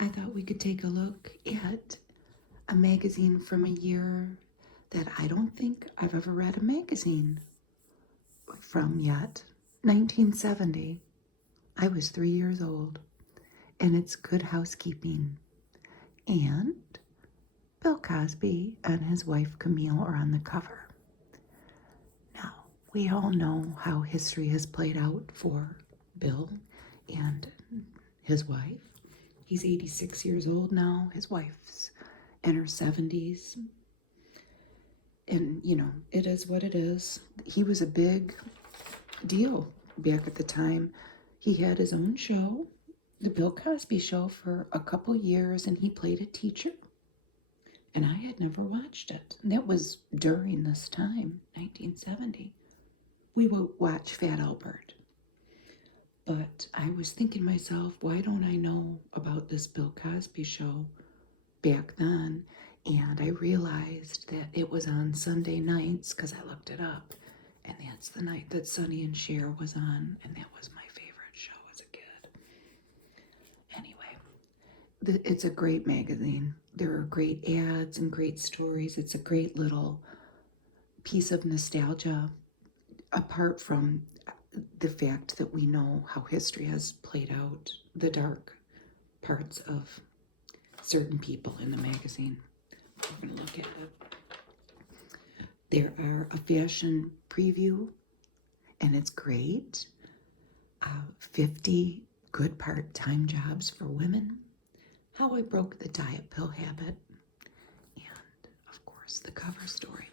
I thought we could take a look at a magazine from a year that I don't think I've ever read a magazine from yet. 1970. I was 3 years old, and it's Good Housekeeping. And Bill Cosby and his wife Camille are on the cover. Now, we all know how history has played out for Bill and his wife. He's 86 years old now. His wife's in her 70s. And, it is what it is. He was a big deal back at the time. He had his own show, the Bill Cosby Show, for a couple years, and he played a teacher. And I had never watched it. And that was during this time, 1970. We would watch Fat Albert. But I was thinking to myself, why don't I know about this Bill Cosby Show back then? And I realized that it was on Sunday nights, because I looked it up. And that's the night that Sonny and Cher was on, and that was my favorite show as a kid. Anyway, it's a great magazine. There are great ads and great stories. It's a great little piece of nostalgia, apart from the fact that we know how history has played out, the dark parts of certain people in the magazine. We're going to look at it. There are a fashion preview, and it's great. 50 good part-time jobs for women. How I broke the diet pill habit. And, of course, the cover story.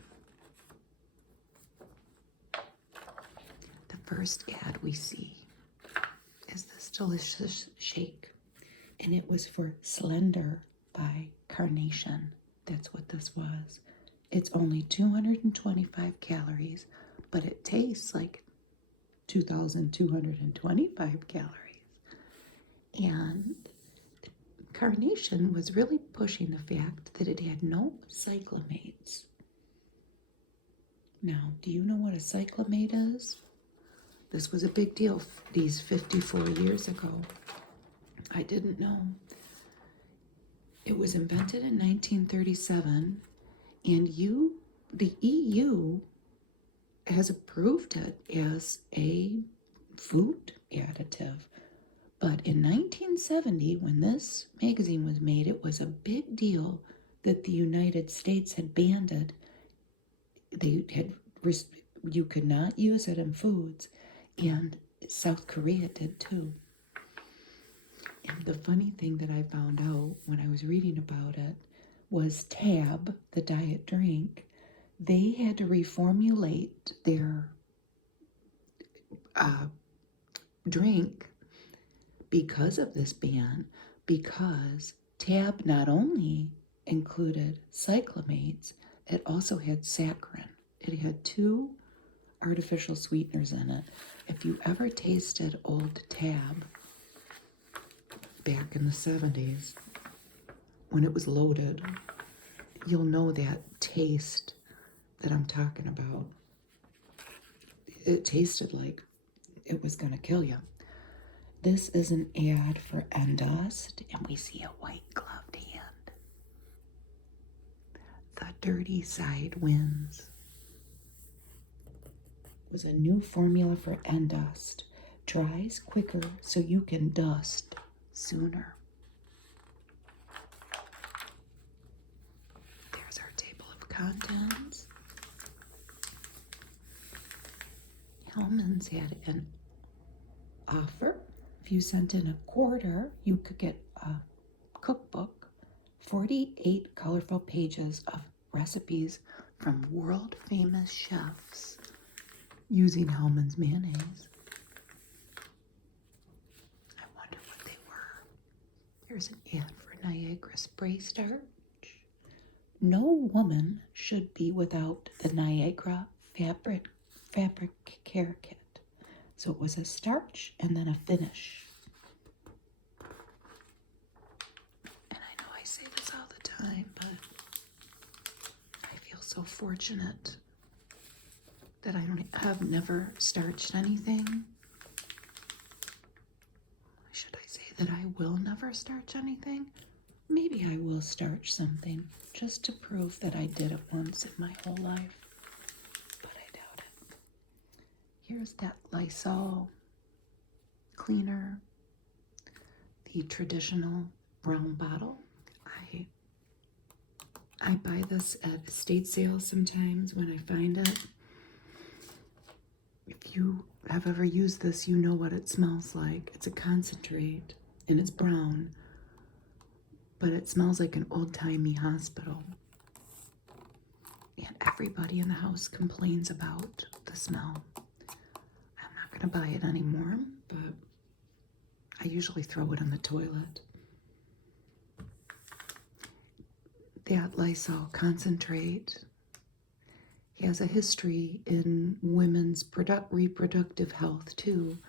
The first ad we see is this delicious shake. And it was for Slender by Carnation. That's what this was. It's only 225 calories, but it tastes like 2,225 calories. And Carnation was really pushing the fact that it had no cyclamates. Now, do you know what a cyclamate is? This was a big deal these 54 years ago. I didn't know. It was invented in 1937, and the EU has approved it as a food additive. But in 1970, when this magazine was made, it was a big deal that the United States had banned it. You could not use it in foods, and South Korea did too. And the funny thing that I found out when I was reading about it was Tab, the diet drink, they had to reformulate their drink because of this ban, because Tab not only included cyclamates, it also had saccharin. It had 2 artificial sweeteners in it. If you ever tasted old Tab back in the 70s, when it was loaded, you'll know that taste that I'm talking about. It tasted like it was going to kill you. This is an ad for Endust, and we see a white gloved hand. The dirty side wins. It was a new formula for Endust. Dries quicker so you can dust sooner. There's our table of contents. Hellman's had an offer. If you sent in a quarter, you could get a cookbook, 48 colorful pages of recipes from world-famous chefs using Hellman's mayonnaise. I wonder what they were. There's an ad for Niagara spray starch. No woman should be without the Niagara fabric care kit. So it was a starch and then a finish. And I know I say this all the time, but I feel so fortunate that have never starched anything. Should I say that I will never starch anything. Maybe I will starch something just to prove that I did it once in my whole life, but I doubt it. Here's that Lysol cleaner, the traditional brown bottle. I buy this at estate sales sometimes when I find it. If you have ever used this, you know what it smells like. It's a concentrate, and it's brown, but it smells like an old-timey hospital. And everybody in the house complains about the smell. I'm not going to buy it anymore, but I usually throw it in the toilet. That Lysol concentrate has a history in women's reproductive health too.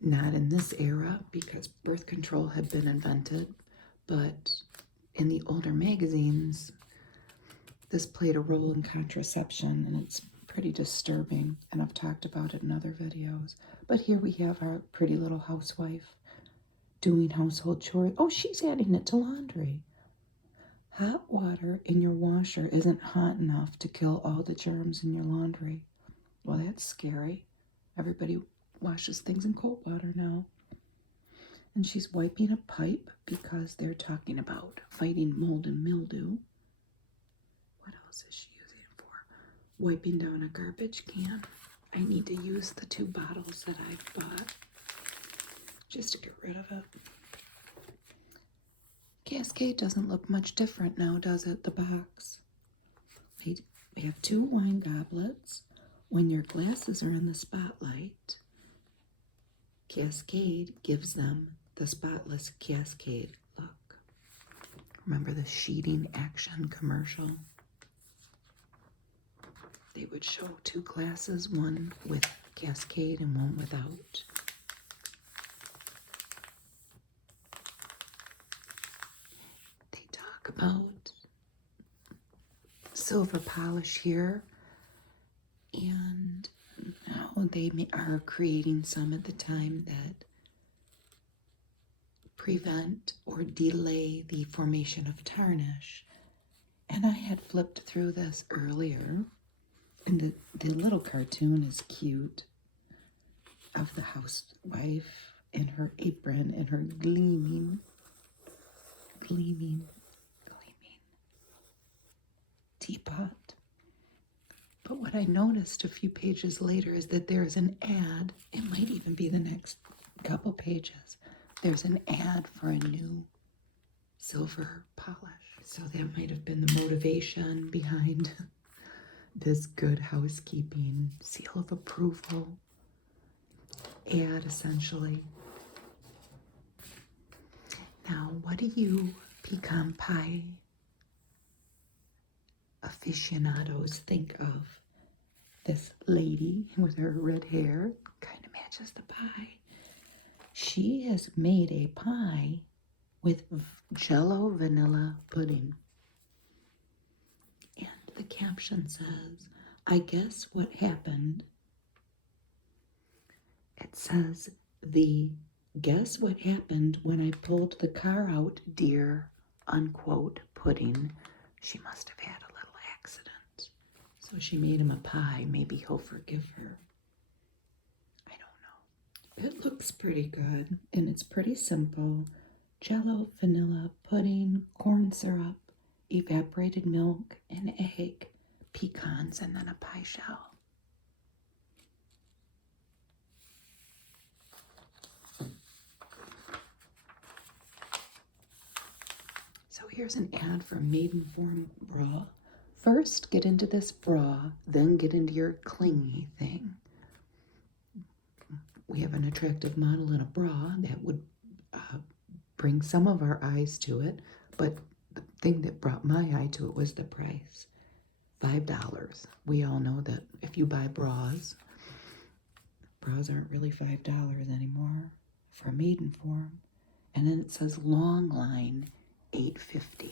Not in this era because birth control had been invented, but in the older magazines, this played a role in contraception, and it's pretty disturbing, and I've talked about it in other videos. But here we have our pretty little housewife doing household chores. Oh, she's adding it to laundry. Hot water in your washer isn't hot enough to kill all the germs in your laundry. Well, that's scary. Everybody washes things in cold water now. And she's wiping a pipe because they're talking about fighting mold and mildew. What else is she using it for? Wiping down a garbage can. I need to use the 2 bottles that I've bought just to get rid of it. Cascade doesn't look much different now, does it? The box. We have 2 wine goblets. When your glasses are in the spotlight, Cascade gives them the spotless Cascade look. Remember the sheeting action commercial? They would show 2 glasses, one with Cascade and one without. They talk about silver polish here, and now they are creating some at the time that prevent or delay the formation of tarnish. And I had flipped through this earlier, and the little cartoon is cute of the housewife in her apron and her gleaming teapot. But what I noticed a few pages later is that there's an ad. It might even be the next couple pages. There's an ad for a new silver polish. So that might have been the motivation behind this Good Housekeeping seal of approval ad, essentially. Now, what do you pecan pie aficionados think of this lady with her red hair? Kind of matches the pie. She has made a pie with Jello vanilla pudding. And the caption says, I guess what happened. It says, guess what happened when I pulled the car out, dear, unquote, pudding. She must have had a little accident. So she made him a pie. Maybe he'll forgive her. I don't know. It looks pretty good, and it's pretty simple. Jello, vanilla, pudding, corn syrup, evaporated milk, an egg, pecans, and then a pie shell. So here's an ad for Maidenform bra. First, get into this bra, then get into your clingy thing. We have an attractive model in a bra that would bring some of our eyes to it, but the thing that brought my eye to it was the price. $5. We all know that if you buy bras aren't really $5 anymore for Maidenform. And then it says long line, $8.50.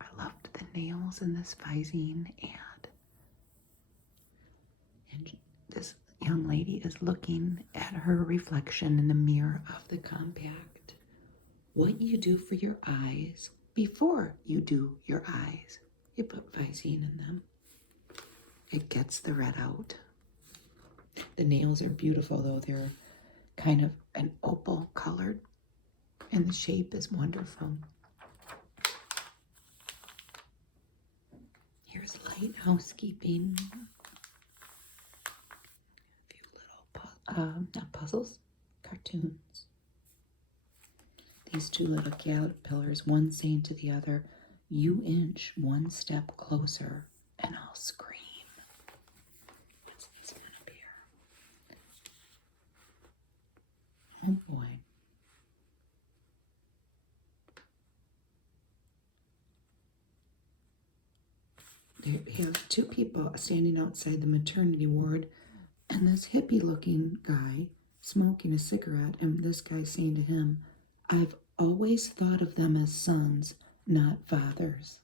I loved the nails in this Visine ad. And this, young lady is looking at her reflection in the mirror of the compact. What you do for your eyes before you do your eyes. You put Visine in them. It gets the red out. The nails are beautiful, though. They're kind of an opal colored, and the shape is wonderful. Here's light housekeeping. A few little, not puzzles, cartoons. These two little caterpillars, one saying to the other, "You inch one step closer and I'll scream." What's this one up here? Oh boy. They have two people standing outside the maternity ward, and this hippie looking guy smoking a cigarette, and this guy saying to him, "I've always thought of them as sons, not fathers."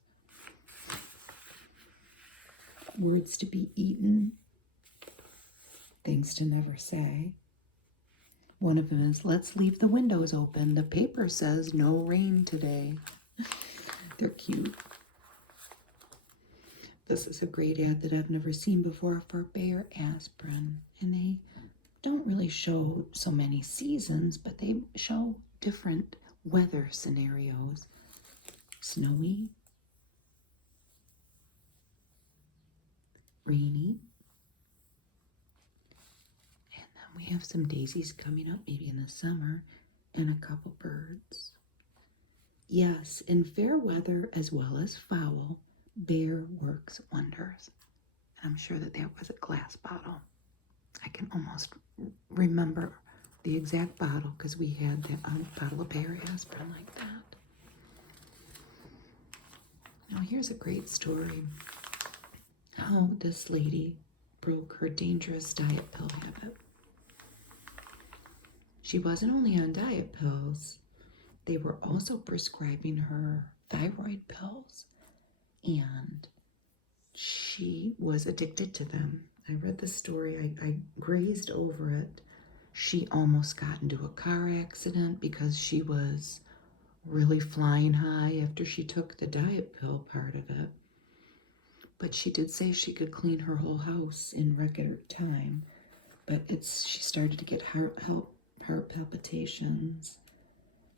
Words to be eaten, things to never say. One of them is, "Let's leave the windows open. The paper says no rain today." They're cute. This is a great ad that I've never seen before for Bayer aspirin. And they don't really show so many seasons, but they show different weather scenarios. Snowy, rainy, and then we have some daisies coming up maybe in the summer, and a couple birds. Yes, in fair weather as well as foul, Bayer works wonders. And I'm sure that was a glass bottle. I can almost remember the exact bottle because we had that bottle of Bayer aspirin like that. Now here's a great story. How this lady broke her dangerous diet pill habit. She wasn't only on diet pills, they were also prescribing her thyroid pills, and she was addicted to them. I read the story, I grazed over it. She almost got into a car accident because she was really flying high after she took the diet pill part of it. But she did say she could clean her whole house in record time. But she started to get heart palpitations.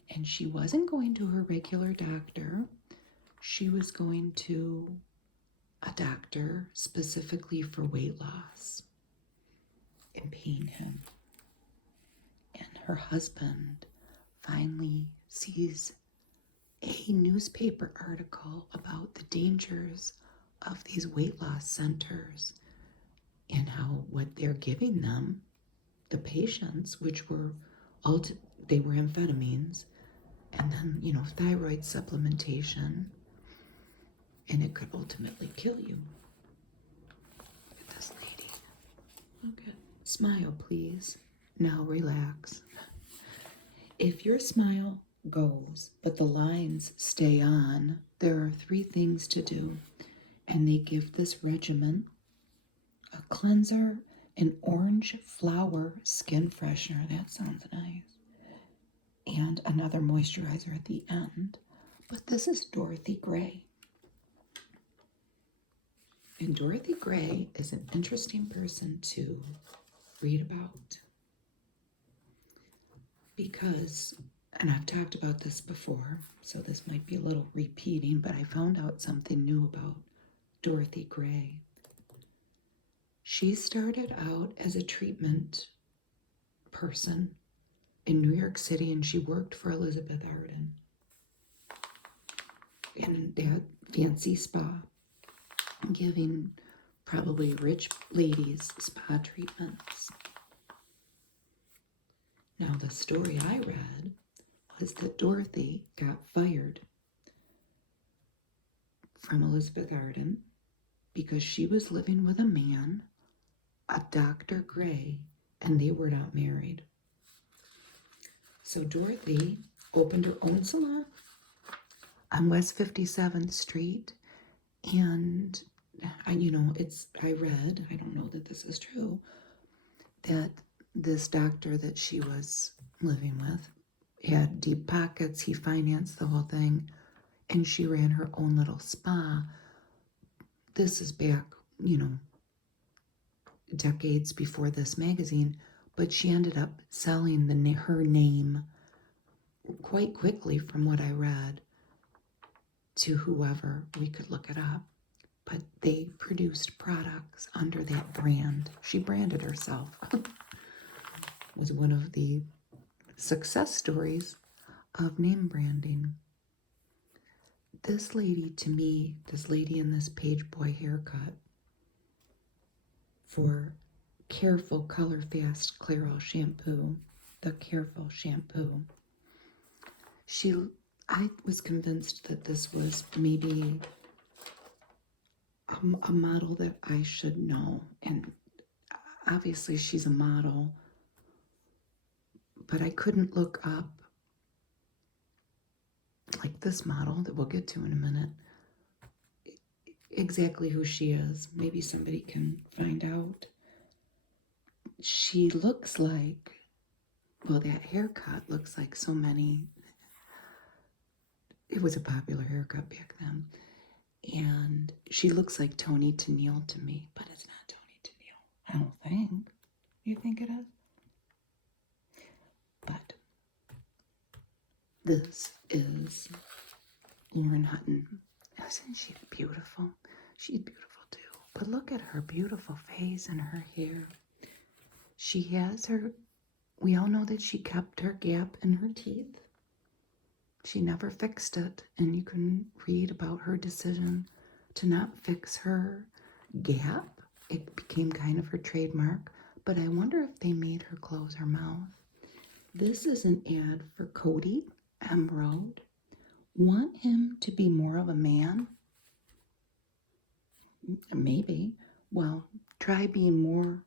And she wasn't going to her regular doctor. She was going to a doctor specifically for weight loss and paying him. And her husband finally sees a newspaper article about the dangers of these weight loss centers and how what they're giving them, the patients, which were they were amphetamines, and then, thyroid supplementation, and it could ultimately kill you. Look at this lady. Okay. Smile, please. Now relax. If your smile goes, but the lines stay on, there are 3 things to do. And they give this regimen a cleanser, an orange flower skin freshener. That sounds nice. And another moisturizer at the end. But this is Dorothy Gray. And Dorothy Gray is an interesting person to read about. Because, and I've talked about this before, so this might be a little repeating, but I found out something new about Dorothy Gray. She started out as a treatment person in New York City, and she worked for Elizabeth Arden in that fancy spa, giving probably rich ladies spa treatments. Now, the story I read was that Dorothy got fired from Elizabeth Arden because she was living with a man, a Dr. Gray, and they were not married. So Dorothy opened her own salon on West 57th Street, and I read, I don't know that this is true, that this doctor that she was living with had deep pockets. He financed the whole thing, and she ran her own little spa. This is back, decades before this magazine, but she ended up selling her name quite quickly, from what I read, to whoever. We could look it up. But they produced products under that brand. She branded herself. Was one of the success stories of name branding. This lady, to me, this lady in this page boy haircut, for Careful Color Fast Clairol shampoo, the Careful shampoo, I was convinced that this was maybe a model that I should know. And obviously she's a model, but I couldn't look up, like this model that we'll get to in a minute, exactly who she is. Maybe somebody can find out. She looks like, well, that haircut looks like so many. It was a popular haircut back then. And she looks like Tony Tennille to me, but it's not Tony Tennille, I don't think. You think it is? But this is Lauren Hutton. Isn't she beautiful? She's beautiful too. But look at her beautiful face and her hair. She has her, we all know that she kept her gap in her teeth. She never fixed it, and you can read about her decision to not fix her gap. It became kind of her trademark, but I wonder if they made her close her mouth. This is an ad for Cody Emerald. Want him to be more of a man? Maybe. Well, try being more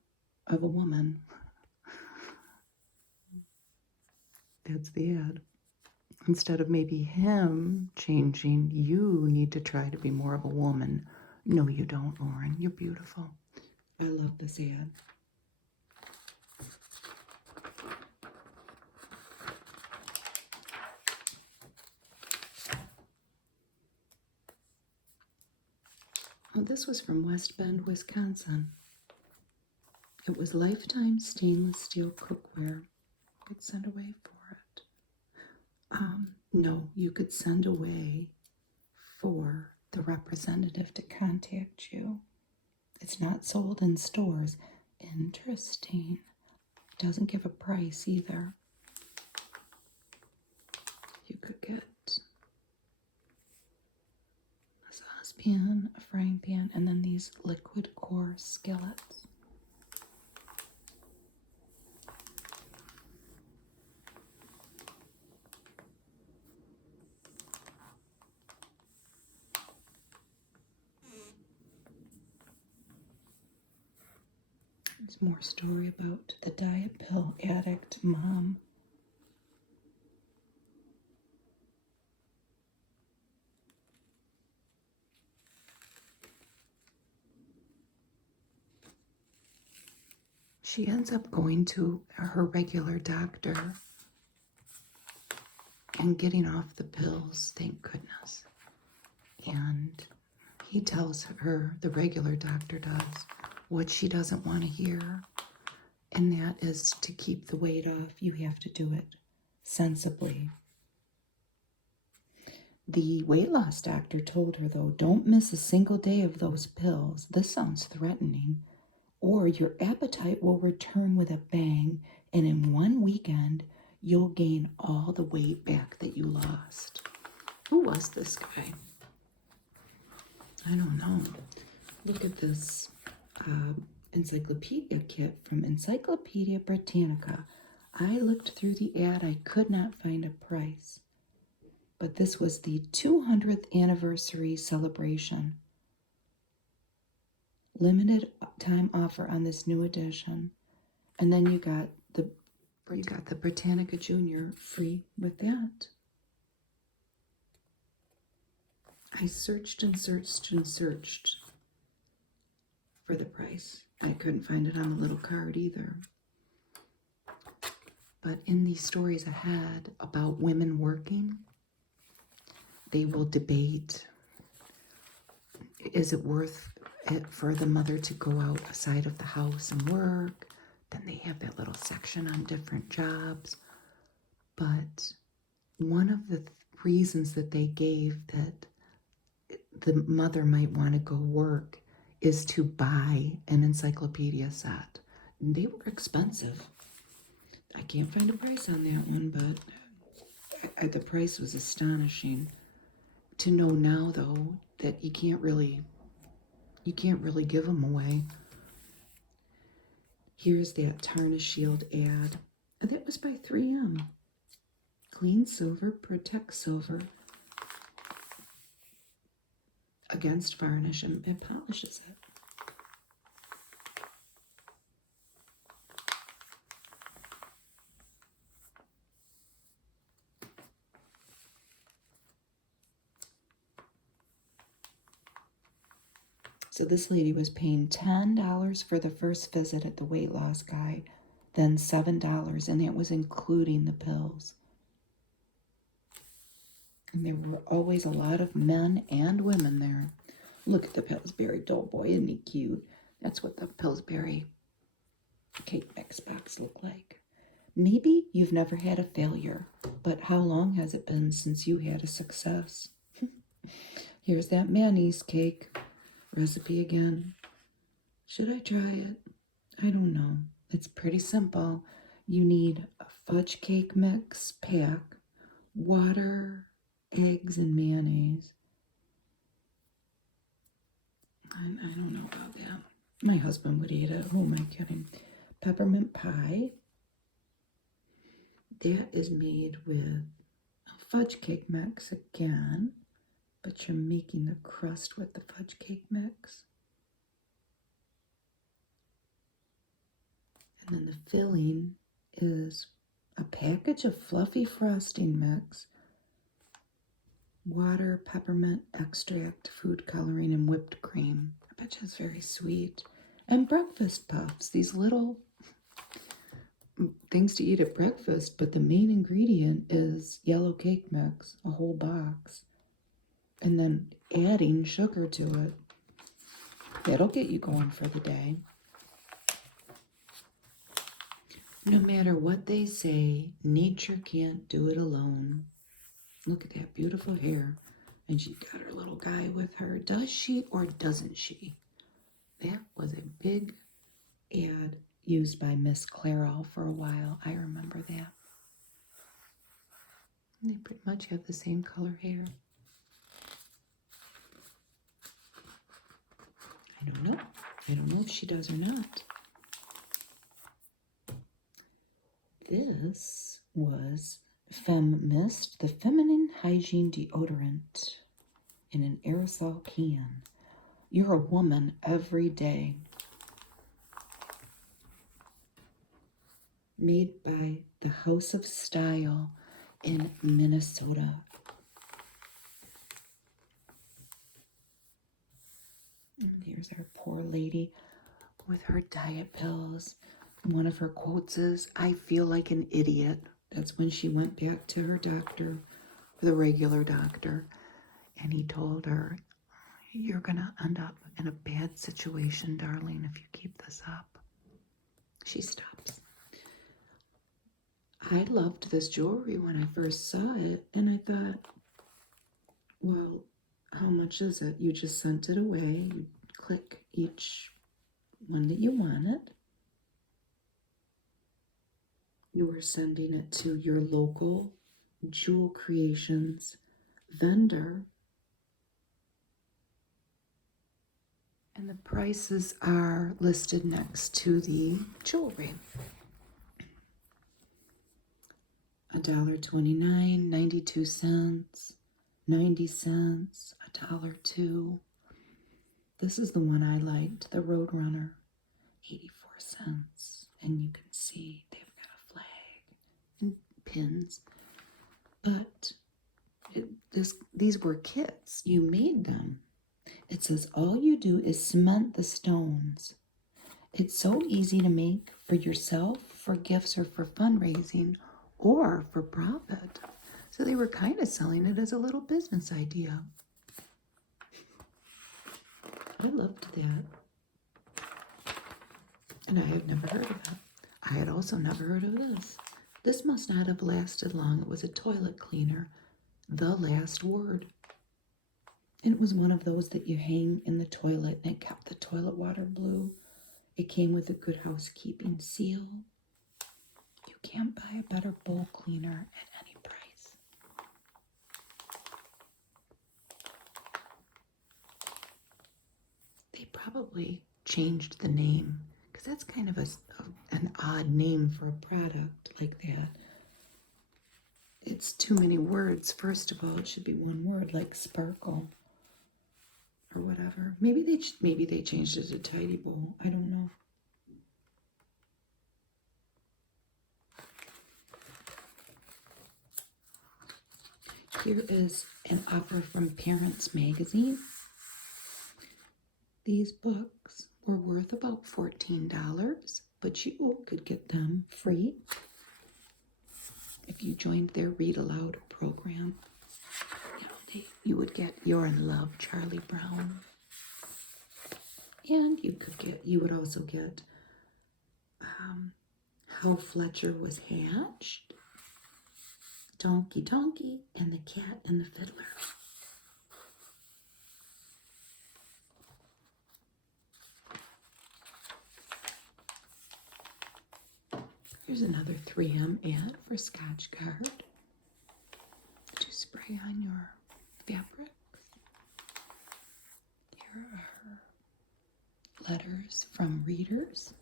of a woman. That's the ad. Instead of maybe him changing, you need to try to be more of a woman. No, you don't, Lauren. You're beautiful. I love this ad. Well, this was from West Bend, Wisconsin. It was Lifetime stainless steel cookware. You could send away for it. No, you could send away for the representative to contact you. It's not sold in stores. Interesting. Doesn't give a price either. You could get a saucepan, a frying pan, and then these liquid core skillets. There's more story about the diet pill addict mom. She ends up going to her regular doctor and getting off the pills, thank goodness. And he tells her, the regular doctor does, what she doesn't want to hear, and that is to keep the weight off, you have to do it sensibly. The weight loss doctor told her, though, don't miss a single day of those pills. This sounds threatening. Or your appetite will return with a bang, and in one weekend, you'll gain all the weight back that you lost. Who was this guy? I don't know. Look at this encyclopedia kit from Encyclopedia Britannica. I looked through the ad. I could not find a price. But this was the 200th anniversary celebration. Limited time offer on this new edition. And then you got the Britannica Junior free with that. I searched and searched and searched for the price. I couldn't find it on the little card either. But in these stories ahead about women working, they will debate, is it worth it for the mother to go outside of the house and work? Then they have that little section on different jobs. But one of the reasons that they gave that the mother might want to go work is to buy an encyclopedia set. And they were expensive. I can't find a price on that one, but the price was astonishing. To know now, though, that you can't really give them away. Here's that Tarnish Shield ad. That was by 3M. Clean silver protects silver against varnish and it polishes it. So this lady was paying $10 for the first visit at the weight loss guy, then $7, and that was including the pills. And there were always a lot of men and women there. Look at the Pillsbury Doughboy, isn't he cute? That's what the Pillsbury cake mix box looked like. Maybe you've never had a failure, but how long has it been since you had a success? Here's that mayonnaise cake recipe again. Should I try it? I don't know. It's pretty simple. You need a fudge cake mix pack, water, eggs, and mayonnaise. I don't know about that. My husband would eat it. Who am I kidding? Peppermint pie. That is made with a fudge cake mix again, but you're making the crust with the fudge cake mix. And then the filling is a package of fluffy frosting mix, water, peppermint extract, food coloring, and whipped cream. I bet you it's very sweet. And breakfast puffs, these little things to eat at breakfast, but the main ingredient is yellow cake mix, a whole box, and then adding sugar to it. That'll get you going for the day. No matter what they say, nature can't do it alone. Look at that beautiful hair. And she got her little guy with her. Does she or doesn't she? That was a big ad used by Miss Cheryl for a while. I remember that. They pretty much have the same color hair. I don't know. I don't know if she does or not. This was Femme Mist, the feminine hygiene deodorant in an aerosol can. You're a woman every day. Made by the House of Style in Minnesota. And here's our poor lady with her diet pills. One of her quotes is, "I feel like an idiot." That's when she went back to her doctor, the regular doctor, and he told her, "You're going to end up in a bad situation, darling, if you keep this up." She stops. I loved this jewelry when I first saw it, and I thought, well, how much is it? You just sent it away. You click each one that you wanted. You were sending it to your local Jewel Creations vendor. And the prices are listed next to the jewelry. $1.29, 92 cents, 90 cents, $1.02. This is the one I liked, the Roadrunner, 84 cents. And you can see they've got a flag and pins. But these were kits. You made them. It says all you do is cement the stones. It's so easy to make for yourself, for gifts or for fundraising or for profit. So they were kind of selling it as a little business idea. I loved that. And I had never heard of that. I had also never heard of this. This must not have lasted long. It was a toilet cleaner. The last word. And it was one of those that you hang in the toilet and it kept the toilet water blue. It came with a Good Housekeeping seal. You can't buy a better bowl cleaner at any price. They probably changed the name because that's kind of an odd name for a product like that. It's too many words. First of all, it should be one word, like sparkle or whatever. Maybe they changed it to Tidy Bowl. I don't know. Here is an offer from Parents Magazine. These books were worth about $14, but you could get them free if you joined their Read Aloud program. You would get You're in Love, Charlie Brown. And you would also get How Fletcher Was Hatched, Donkey Donkey, and the Cat and the Fiddler. Here's another 3M ad for Scotch Guard to spray on your fabrics. Here are letters from readers.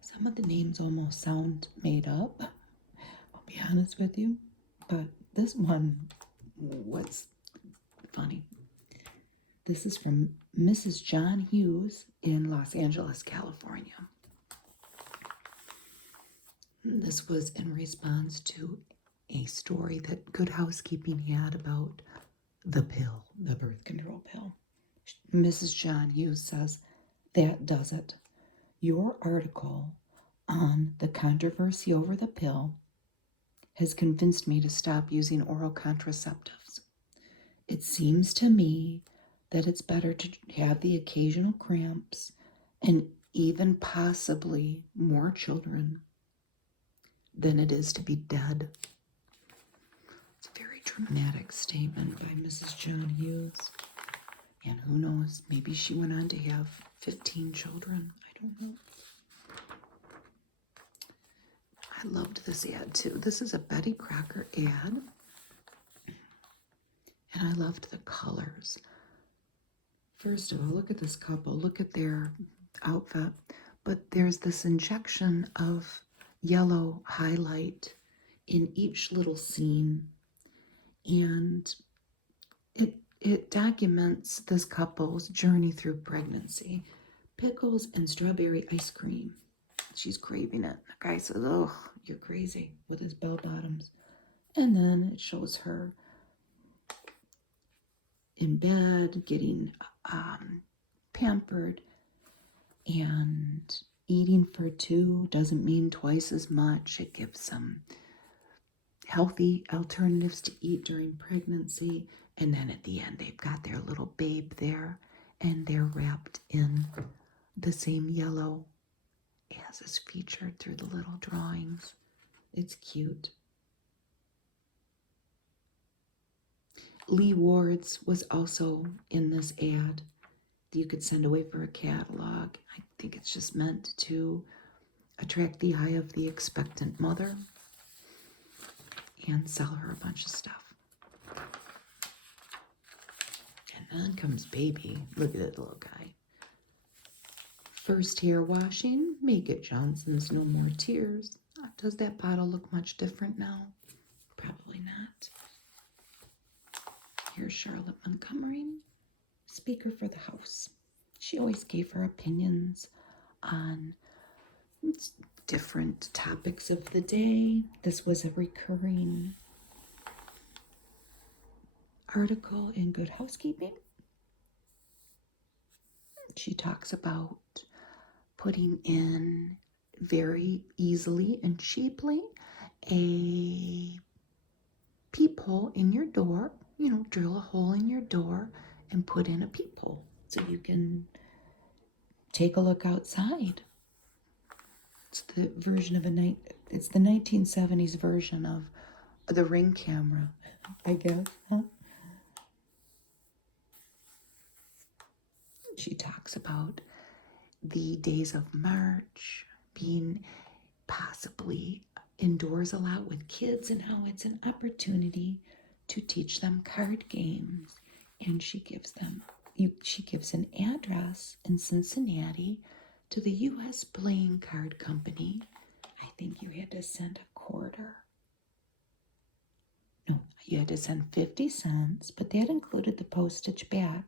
Some of the names almost sound made up, I'll be honest with you, but this one was funny. This is from Mrs. John Hughes in Los Angeles, California. This was in response to a story that Good Housekeeping had about the pill, the birth control pill. Mrs. John Hughes says, "That does it. Your article on the controversy over the pill has convinced me to stop using oral contraceptives. It seems to me that it's better to have the occasional cramps and even possibly more children than it is to be dead." It's a very dramatic statement by Mrs. John Hughes. And who knows, maybe she went on to have 15 children. I don't know. I loved this ad too. This is a Betty Crocker ad. And I loved the colors. First of all, look at this couple. Look at their outfit. But there's this injection of yellow highlight in each little scene. And it documents this couple's journey through pregnancy. Pickles and strawberry ice cream. She's craving it. The guy says, "Oh, you're crazy," with his bell bottoms. And then it shows her in bed, getting pampered, and eating for two doesn't mean twice as much. It gives some healthy alternatives to eat during pregnancy. And then at the end, they've got their little babe there, and they're wrapped in the same yellow as is featured through the little drawings. It's cute. Lee Ward's was also in this ad that you could send away for a catalog. I think it's just meant to attract the eye of the expectant mother and sell her a bunch of stuff. And then comes baby. Look at that little guy. First hair washing, make it Johnson's No More Tears. Does that bottle look much different now? Probably not. Here's Charlotte Montgomery, Speaker for the House. She always gave her opinions on different topics of the day. This was a recurring article in Good Housekeeping. She talks about putting in very easily and cheaply a peephole in your door. You know, drill a hole in your door and put in a peephole so you can take a look outside. It's the version of it's the 1970s version of the Ring camera, I guess, huh? She talks about the days of March, being possibly indoors a lot with kids and how it's an opportunity to teach them card games. And she gives an address in Cincinnati to the U.S. Playing Card Company. I think you had to send a quarter. No, you had to send 50 cents, but that included the postage back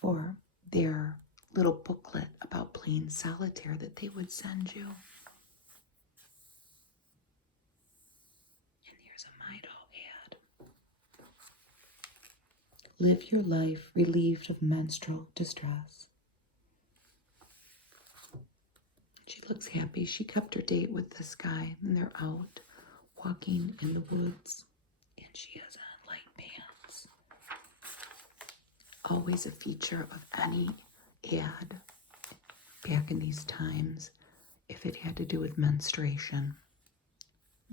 for their little booklet about playing solitaire that they would send you. And here's a Mido ad. Live your life relieved of menstrual distress. She looks happy. She kept her date with this guy, and they're out walking in the woods, and she has on light pants. Always a feature of any ad back in these times, if it had to do with menstruation,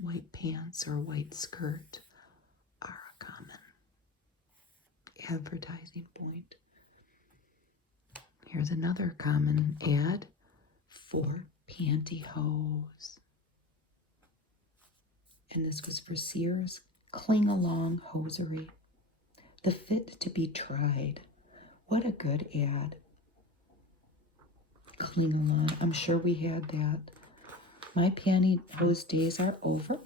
white pants or a white skirt are a common advertising point. Here's another common ad for pantyhose. And this was for Sears Cling Along Hosiery. The fit to be tried. What a good ad. Cling Along. I'm sure we had that. My pantyhose days are over.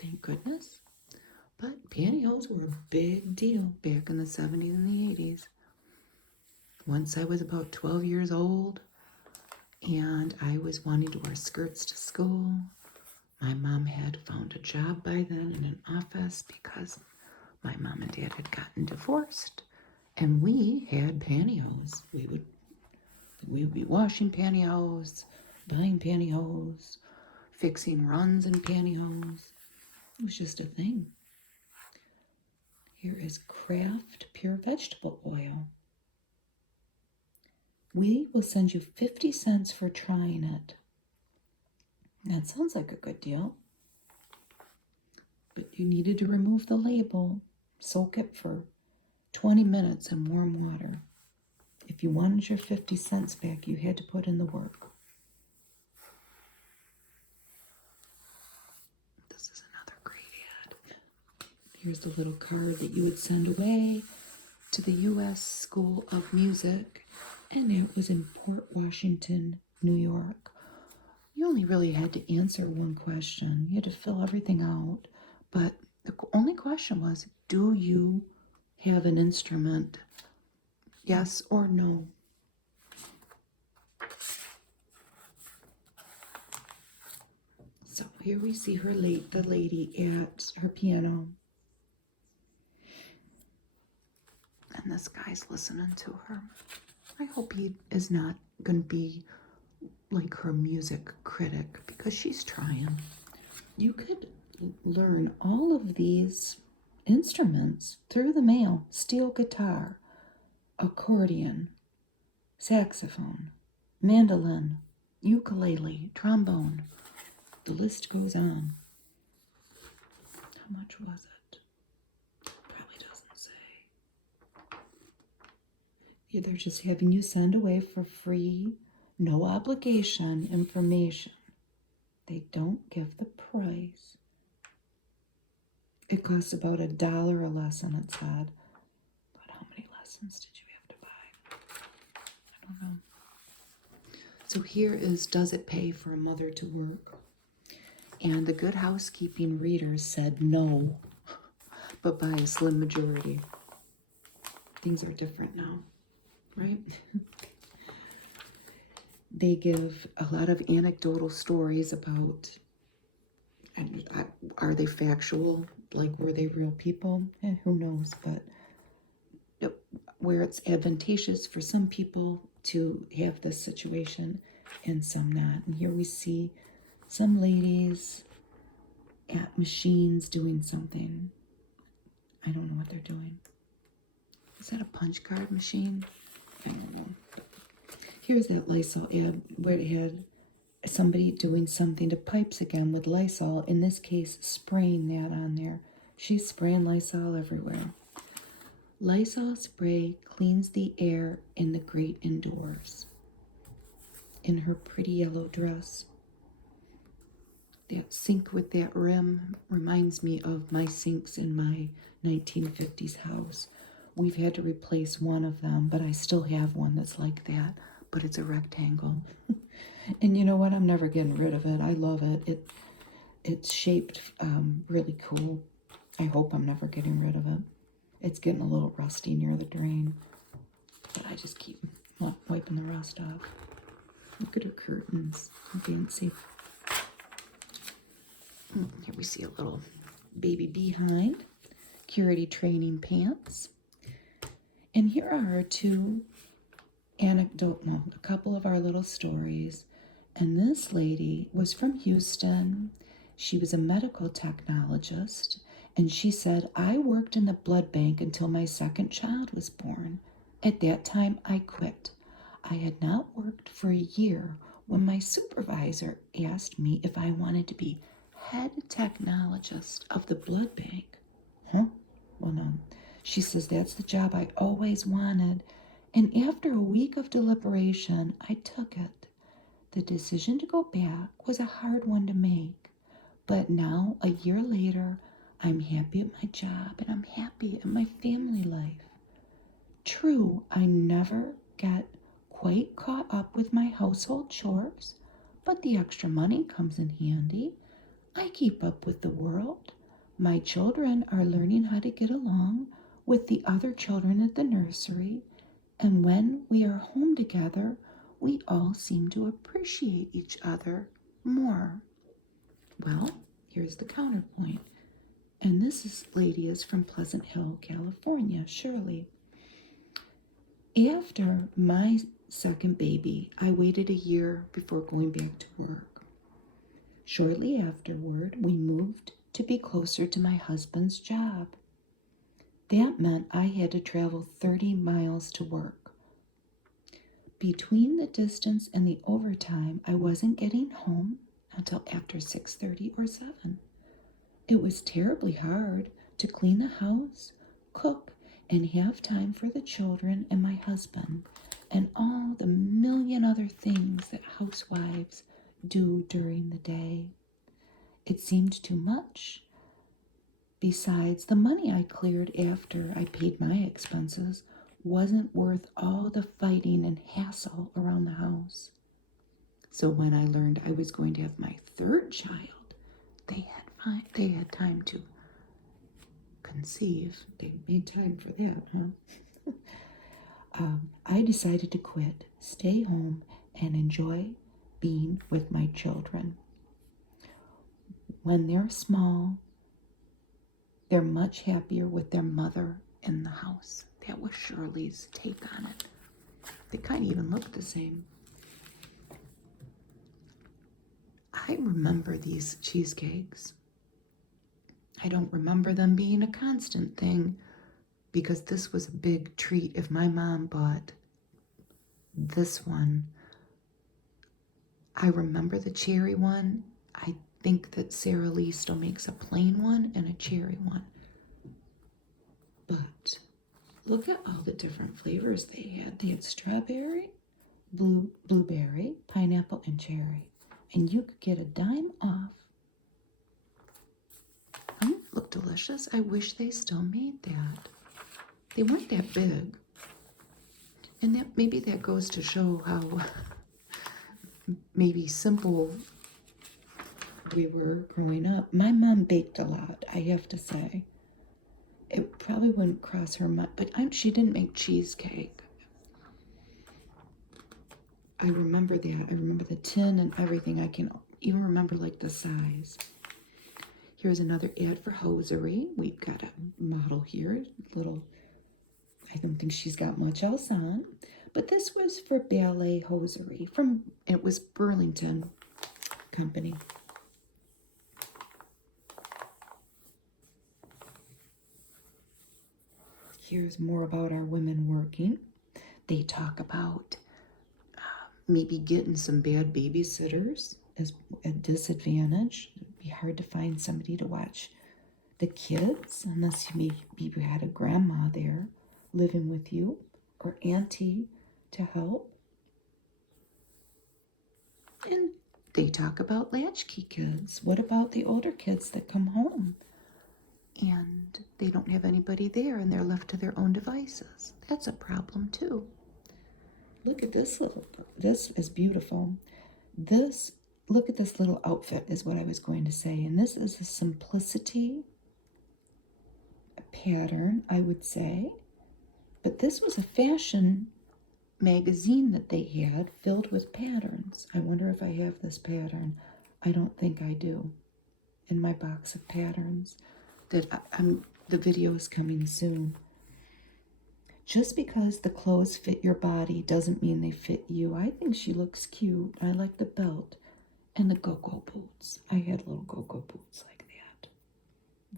Thank goodness. But pantyhose were a big deal back in the 70s and the 80s. Once I was about 12 years old and I was wanting to wear skirts to school. My mom had found a job by then in an office because my mom and dad had gotten divorced, and we had pantyhose. We would be washing pantyhose, buying pantyhose, fixing runs in pantyhose. It was just a thing. Here is Kraft Pure Vegetable Oil. We will send you 50 cents for trying it. That sounds like a good deal. But you needed to remove the label, soak it for 20 minutes in warm water. If you wanted your 50 cents back, you had to put in the work. This is another great ad. Here's the little card that you would send away to the U.S. School of Music, and it was in Port Washington, New York. You only really had to answer one question. You had to fill everything out, but the only question was, do you have an instrument? Yes or no? So here we see the lady at her piano. And this guy's listening to her. I hope he is not going to be like her music critic, because she's trying. You could learn all of these instruments through the mail. Steel guitar, accordion, saxophone, mandolin, ukulele, trombone. The list goes on. How much was it? Probably doesn't say. Yeah, they're just having you send away for free, no obligation information. They don't give the price. It costs about $1 a lesson, it said. But how many lessons did you have to buy? I don't know. So here is Does It Pay for a Mother to Work? And the Good Housekeeping readers said no, but by a slim majority. Things are different now, right? They give a lot of anecdotal stories about, and are they factual? Like, were they real people? Who knows? But where it's advantageous for some people, to have this situation and some not. And here we see some ladies at machines doing something. I don't know what they're doing. Is that a punch card machine? I don't know. Here's that Lysol ad where it had somebody doing something to pipes again with Lysol. In this case, spraying that on there. She's spraying Lysol everywhere. Lysol spray cleans the air in the great indoors. In her pretty yellow dress. That sink with that rim reminds me of my sinks in my 1950s house. We've had to replace one of them, but I still have one that's like that, but it's a rectangle. And you know what? I'm never getting rid of it. I love it. It's shaped really cool. I hope I'm never getting rid of it. It's getting a little rusty near the drain, but I just keep wiping the rust off. Look at her curtains. How fancy. Here we see a little baby behind. Security training pants. And here are a couple of our little stories. And this lady was from Houston. She was a medical technologist. And she said, I worked in the blood bank until my second child was born. At that time, I quit. I had not worked for a year when my supervisor asked me if I wanted to be head technologist of the blood bank. Huh? Well, no. She says, that's the job I always wanted. And after a week of deliberation, I took it. The decision to go back was a hard one to make. But now, a year later, I'm happy at my job and I'm happy at my family life. True, I never get quite caught up with my household chores, but the extra money comes in handy. I keep up with the world. My children are learning how to get along with the other children at the nursery, and when we are home together, we all seem to appreciate each other more. Well, here's the counterpoint. And this lady is from Pleasant Hill, California, Shirley. After my second baby, I waited a year before going back to work. Shortly afterward, we moved to be closer to my husband's job. That meant I had to travel 30 miles to work. Between the distance and the overtime, I wasn't getting home until after 6:30 or 7. It was terribly hard to clean the house, cook, and have time for the children and my husband, and all the million other things that housewives do during the day. It seemed too much. Besides, the money I cleared after I paid my expenses wasn't worth all the fighting and hassle around the house. So when I learned I was going to have my third child, they had time to conceive. They made time for that, huh? I decided to quit, stay home, and enjoy being with my children. When they're small, they're much happier with their mother in the house. That was Shirley's take on it. They kind of even look the same. I remember these cheesecakes. I don't remember them being a constant thing because this was a big treat if my mom bought this one. I remember the cherry one. I think that Sara Lee still makes a plain one and a cherry one. But look at all the different flavors they had. They had strawberry, blueberry, pineapple, and cherry. And you could get a dime off. Look delicious. I wish they still made that. They weren't that big. And maybe that goes to show how maybe simple we were growing up. My mom baked a lot, I have to say. It probably wouldn't cross her mind, but she didn't make cheesecake. I remember that. I remember the tin and everything. I can even remember like the size. Here's another ad for hosiery. We've got a model here, I don't think she's got much else on, But this was for ballet hosiery it was Burlington Company. Here's more about our women working. They talk about maybe getting some bad babysitters as a disadvantage. It'd be hard to find somebody to watch the kids unless you maybe had a grandma there living with you or auntie to help. And they talk about latchkey kids. What about the older kids that come home and they don't have anybody there and they're left to their own devices? That's a problem too. Look at this this is beautiful. Look at this little outfit is what I was going to say. And this is a simplicity pattern, I would say. But this was a fashion magazine that they had filled with patterns. I wonder if I have this pattern. I don't think I do in my box of patterns. The video is coming soon. Just because the clothes fit your body doesn't mean they fit you. I think she looks cute. I like the belt and the go-go boots. I had little go-go boots like that.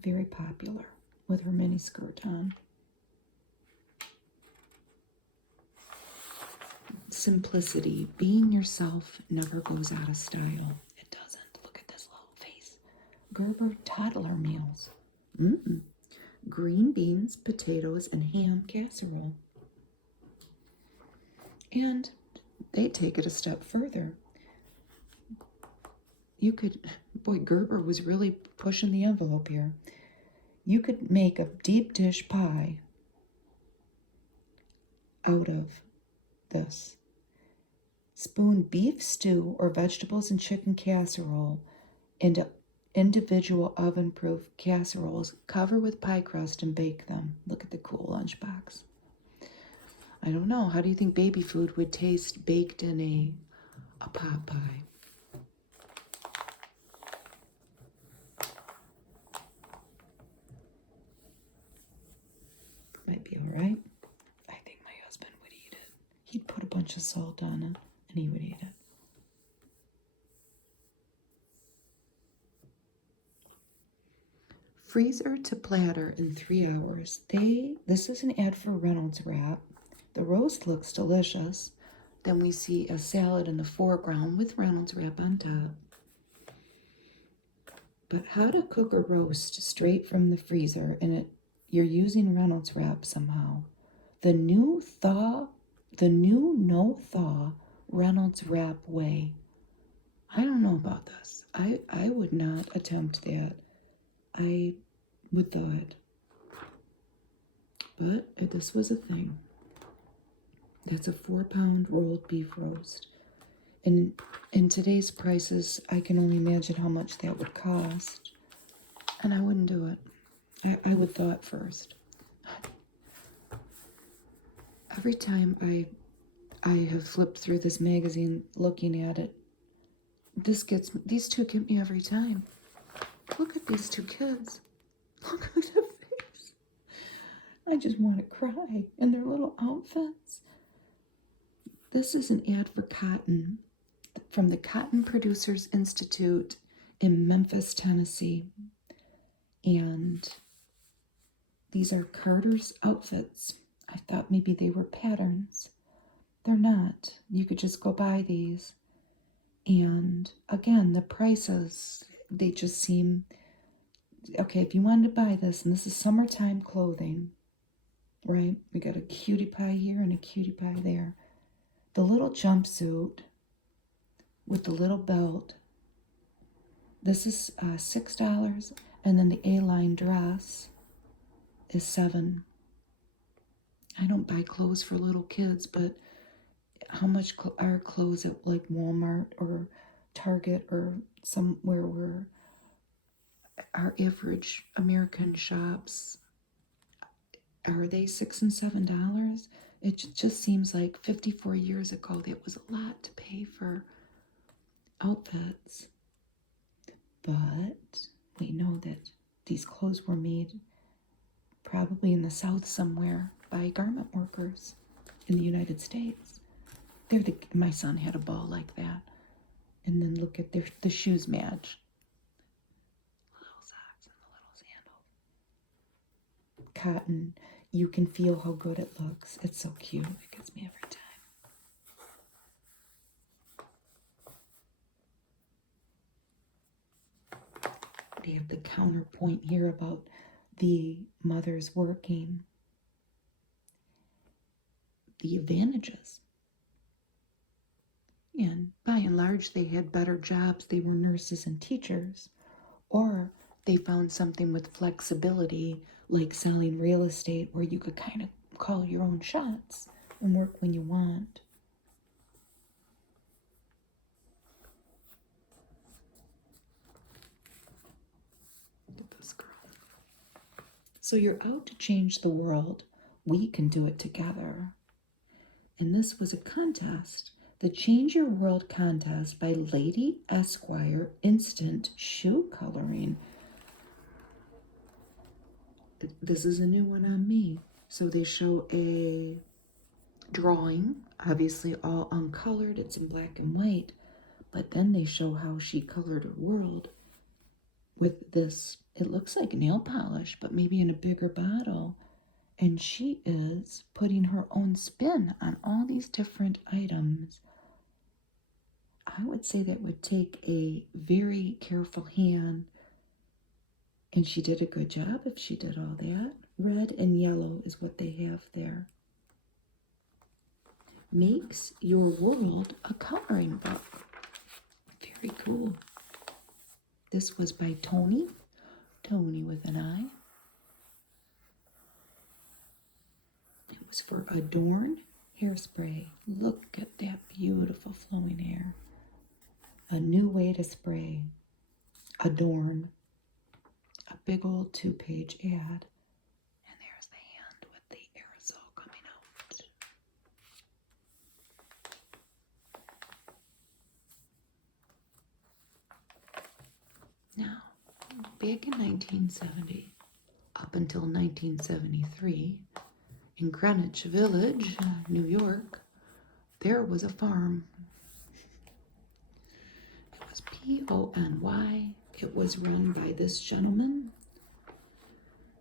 Very popular with her mini skirt on. Simplicity. Being yourself never goes out of style. It doesn't. Look at this little face. Gerber toddler meals. Green beans, potatoes, and ham casserole. And they take it a step further. Gerber was really pushing the envelope here. You could make a deep dish pie out of this. Spoon beef stew or vegetables and chicken casserole into individual oven-proof casseroles, cover with pie crust and bake them. Look at the cool lunchbox. I don't know. How do you think baby food would taste baked in a pot pie? Might be all right. I think my husband would eat it. He'd put a bunch of salt on it and he would eat it. Freezer to platter in 3 hours. This is an ad for Reynolds Wrap. The roast looks delicious. Then we see a salad in the foreground with Reynolds Wrap on top. But how to cook a roast straight from the freezer and you're using Reynolds Wrap somehow. The new no thaw Reynolds Wrap way. I don't know about this. I would not attempt that. I would thaw it. But this was a thing. That's a 4-pound rolled beef roast. And in today's prices, I can only imagine how much that would cost. And I wouldn't do it. I would thaw it first. Every time I have flipped through this magazine looking at it, these two get me every time. Look at these two kids. Look at their face. I just want to cry. And their little outfits. This is an ad for cotton from the Cotton Producers Institute in Memphis, Tennessee. And these are Carter's outfits. I thought maybe they were patterns. They're not. You could just go buy these. And again, the prices, they just seem, okay, if you wanted to buy this, and this is summertime clothing, right? We got a cutie pie here and a cutie pie there. The little jumpsuit with the little belt, this is $6, and then the A-line dress is $7. I don't buy clothes for little kids, but how much are clothes at like Walmart or Target or somewhere where our average American shops, are they $6 and $7? It just seems like 54 years ago that was a lot to pay for outfits. But we know that these clothes were made probably in the South somewhere by garment workers. in the United States. My son had a ball like that. And then look at the shoes match. Little socks and the little sandals. Cotton. You can feel how good it looks. It's so cute. It gets me every time. They have the counterpoint here about the mothers working. The advantages. And by and large, they had better jobs. They were nurses and teachers. Or they found something with flexibility, like selling real estate, where you could kind of call your own shots and work when you want. Look at this girl. So you're out to change the world. We can do it together. And this was a contest. The Change Your World contest by Lady Esquire Instant Shoe Coloring. This is a new one on me. So they show a drawing, obviously all uncolored. It's in black and white. But then they show how she colored her world with this. It looks like nail polish, but maybe in a bigger bottle. And she is putting her own spin on all these different items. I would say that would take a very careful hand. And she did a good job if she did all that. Red and yellow is what they have there. Makes Your World a coloring book. Very cool. This was by Tony with an I. It was for Adorn Hairspray. Look at that beautiful flowing hair. A new way to spray. Adorn. A big old 2-page ad. And there's the hand with the aerosol coming out. Now, back in 1970, up until 1973, in Greenwich Village, New York, there was a farm. It was Pony. It was run by this gentleman.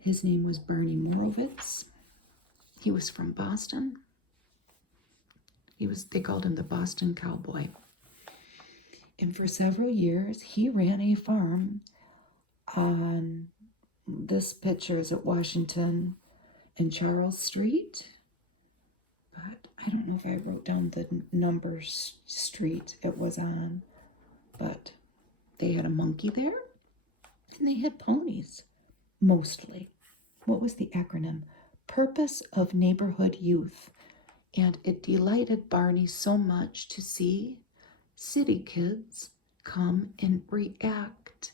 His name was Barney Morovitz. He was from Boston. They called him the Boston Cowboy. And for several years, he ran a farm on this picture is at Washington and Charles Street. But I don't know if I wrote down the number street it was on. But they had a monkey there, and they had ponies, mostly. What was the acronym? Purpose of Neighborhood Youth. And it delighted Barney so much to see city kids come and react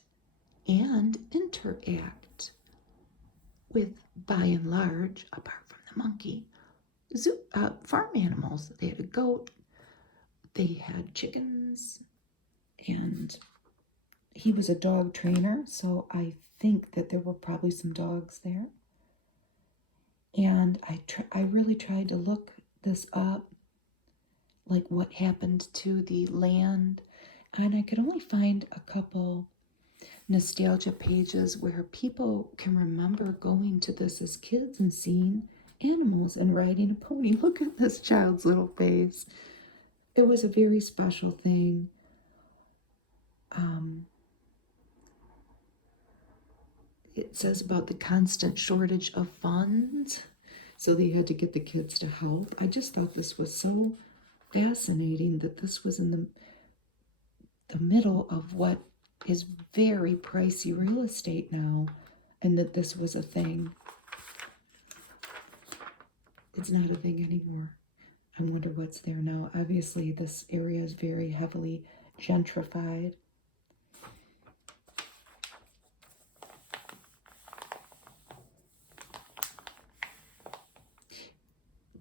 and interact with, by and large, apart from the monkey, farm animals. They had a goat, they had chickens, and he was a dog trainer, so I think that there were probably some dogs there. And I really tried to look this up, like what happened to the land, and I could only find a couple nostalgia pages where people can remember going to this as kids and seeing animals and riding a pony. Look at this child's little face. It was a very special thing. It says about the constant shortage of funds, so they had to get the kids to help. I just thought this was so fascinating that this was in the middle of what is very pricey real estate now, and that this was a thing. It's not a thing anymore. I wonder what's there now. Obviously, this area is very heavily gentrified.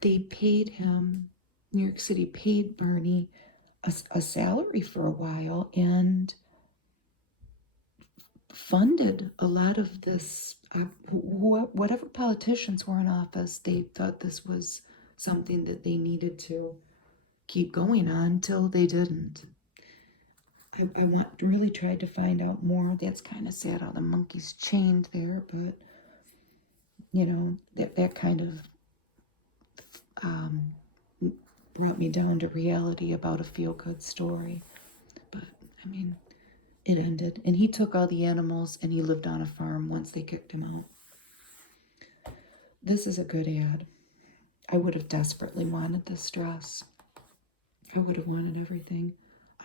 They paid him, New York City paid Barney a salary for a while and funded a lot of this. Whatever politicians were in office, they thought this was something that they needed to keep going on till they didn't. I really tried to find out more. That's kind of sad how the monkey's chained there, but you know, that kind of brought me down to reality about a feel-good story. But I mean, it ended, and he took all the animals and he lived on a farm once they kicked him out. This is a good ad. I would have desperately wanted this dress. I would have wanted everything.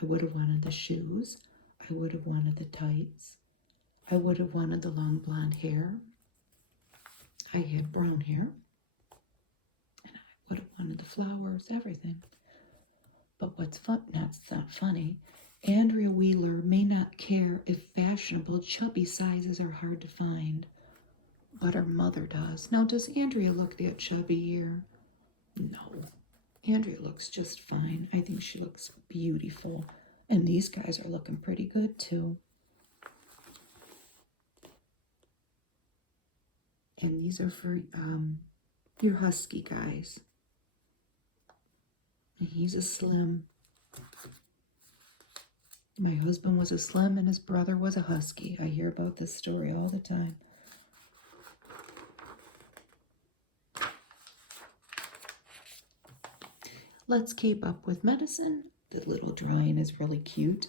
I would have wanted the shoes. I would have wanted the tights. I would have wanted the long blonde hair. I had brown hair. And I would have wanted the flowers, everything. But what's fun, that's not funny, Andrea Wheeler may not care if fashionable chubby sizes are hard to find, but her mother does. Now, does Andrea look that chubby here? No. Andrea looks just fine. I think she looks beautiful. And these guys are looking pretty good, too. And these are for your husky guys. And he's a slim. My husband was a slim and his brother was a husky. I hear about this story all the time. Let's keep up with medicine. The little drawing is really cute.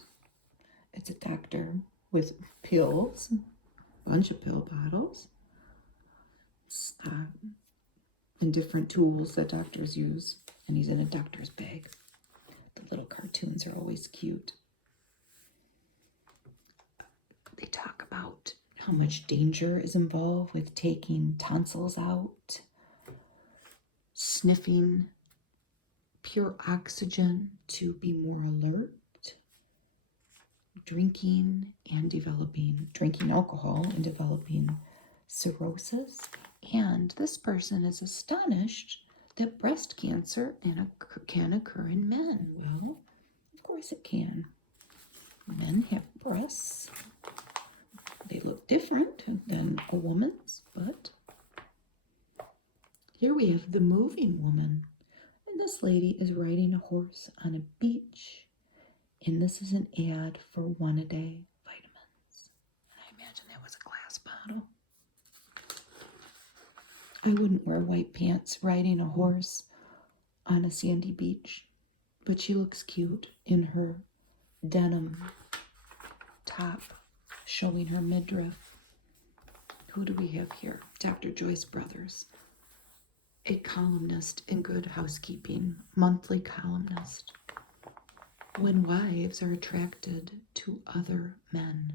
It's a doctor with pills, a bunch of pill bottles, and different tools that doctors use. And he's in a doctor's bag. The little cartoons are always cute. They talk about how much danger is involved with taking tonsils out, sniffing pure oxygen to be more alert, drinking alcohol and developing cirrhosis. And this person is astonished that breast cancer can occur in men. Well, of course it can. Men have breasts. They look different than a woman's, but here we have the moving woman. And this lady is riding a horse on a beach. And this is an ad for one-a-day vitamins. And I imagine that was a glass bottle. I wouldn't wear white pants riding a horse on a sandy beach. But she looks cute in her denim top, showing her midriff. Who do we have here? Dr. Joyce Brothers, a columnist in Good Housekeeping, monthly columnist. When wives are attracted to other men.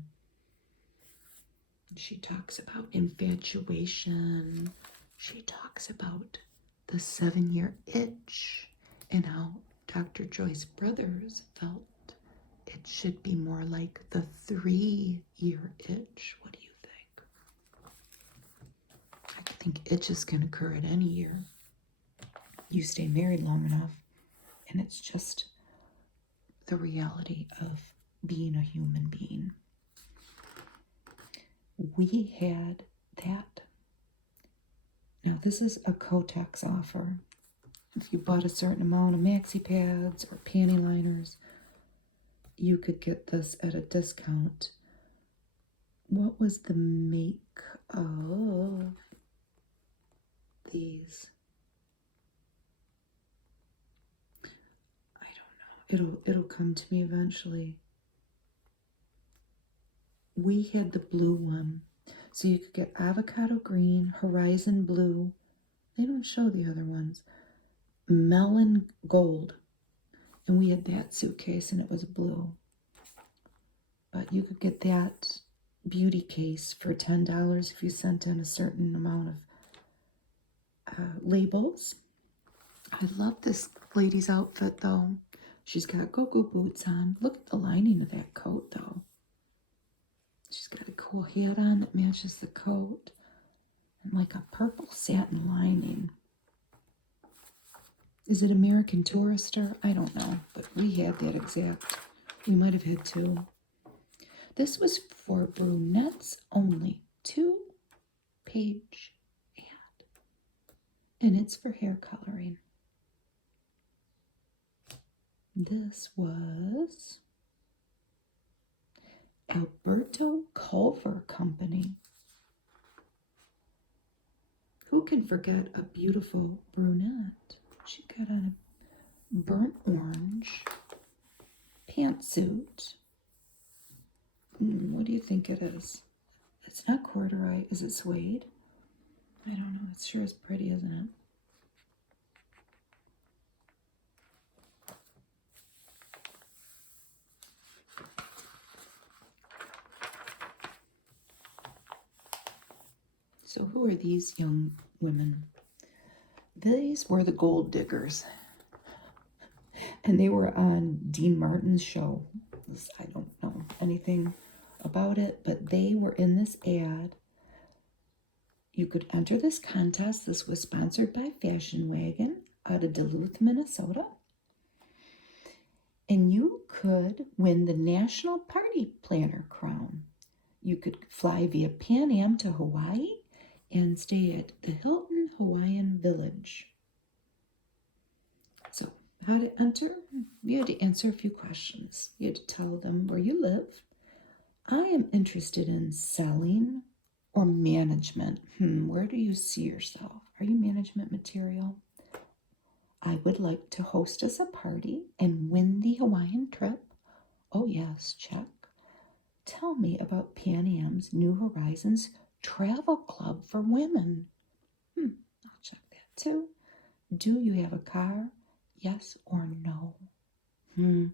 She talks about infatuation. She talks about the 7-year itch and how Dr. Joyce Brothers felt it should be more like the 3-year itch. What do you think? I think itches can occur at any year. You stay married long enough, and it's just the reality of being a human being. We had that. Now, this is a Kotex offer. If you bought a certain amount of maxi pads or panty liners, you could get this at a discount. What was the make of these? I don't know. It'll come to me eventually. We had the blue one. So you could get avocado green, horizon blue. They don't show the other ones. Melon gold. And we had that suitcase and it was blue. But you could get that beauty case for $10 if you sent in a certain amount of labels. I love this lady's outfit though. She's got go-go boots on. Look at the lining of that coat though. She's got a cool hat on that matches the coat. And like a purple satin lining. Is it American Tourister? I don't know, but we had that exact. We might have had two. This was for brunettes only. 2-page ad. And it's for hair coloring. This was Alberto Culver Company. Who can forget a beautiful brunette? She got on a burnt orange pantsuit. What do you think it is? It's not corduroy. Is it suede? I don't know. It sure is pretty, isn't it? So who are these young women? These were the gold diggers. And they were on Dean Martin's show. I don't know anything about it, but they were in this ad. You could enter this contest. This was sponsored by Fashion Wagon out of Duluth, Minnesota. And you could win the National Party Planner crown. You could fly via Pan Am to Hawaii and stay at the Hilton Hawaiian Village. So, how to enter? You had to answer a few questions. You had to tell them where you live. I am interested in selling or management. Where do you see yourself? Are you management material? I would like to host us a party and win the Hawaiian trip. Oh yes, check. Tell me about Pan Am's New Horizons Travel Club for Women. I'll check that too. Do you have a car? Yes or no? No.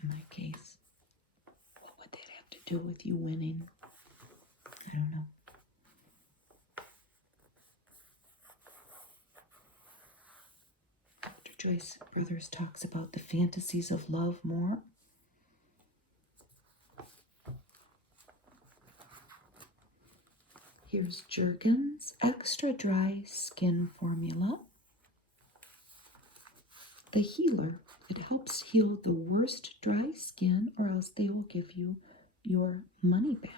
In my case. What would that have to do with you winning? I don't know. Dr. Joyce Brothers talks about the fantasies of love more. Here's Jergens Extra Dry Skin Formula. The Healer. It helps heal the worst dry skin, or else they will give you your money back.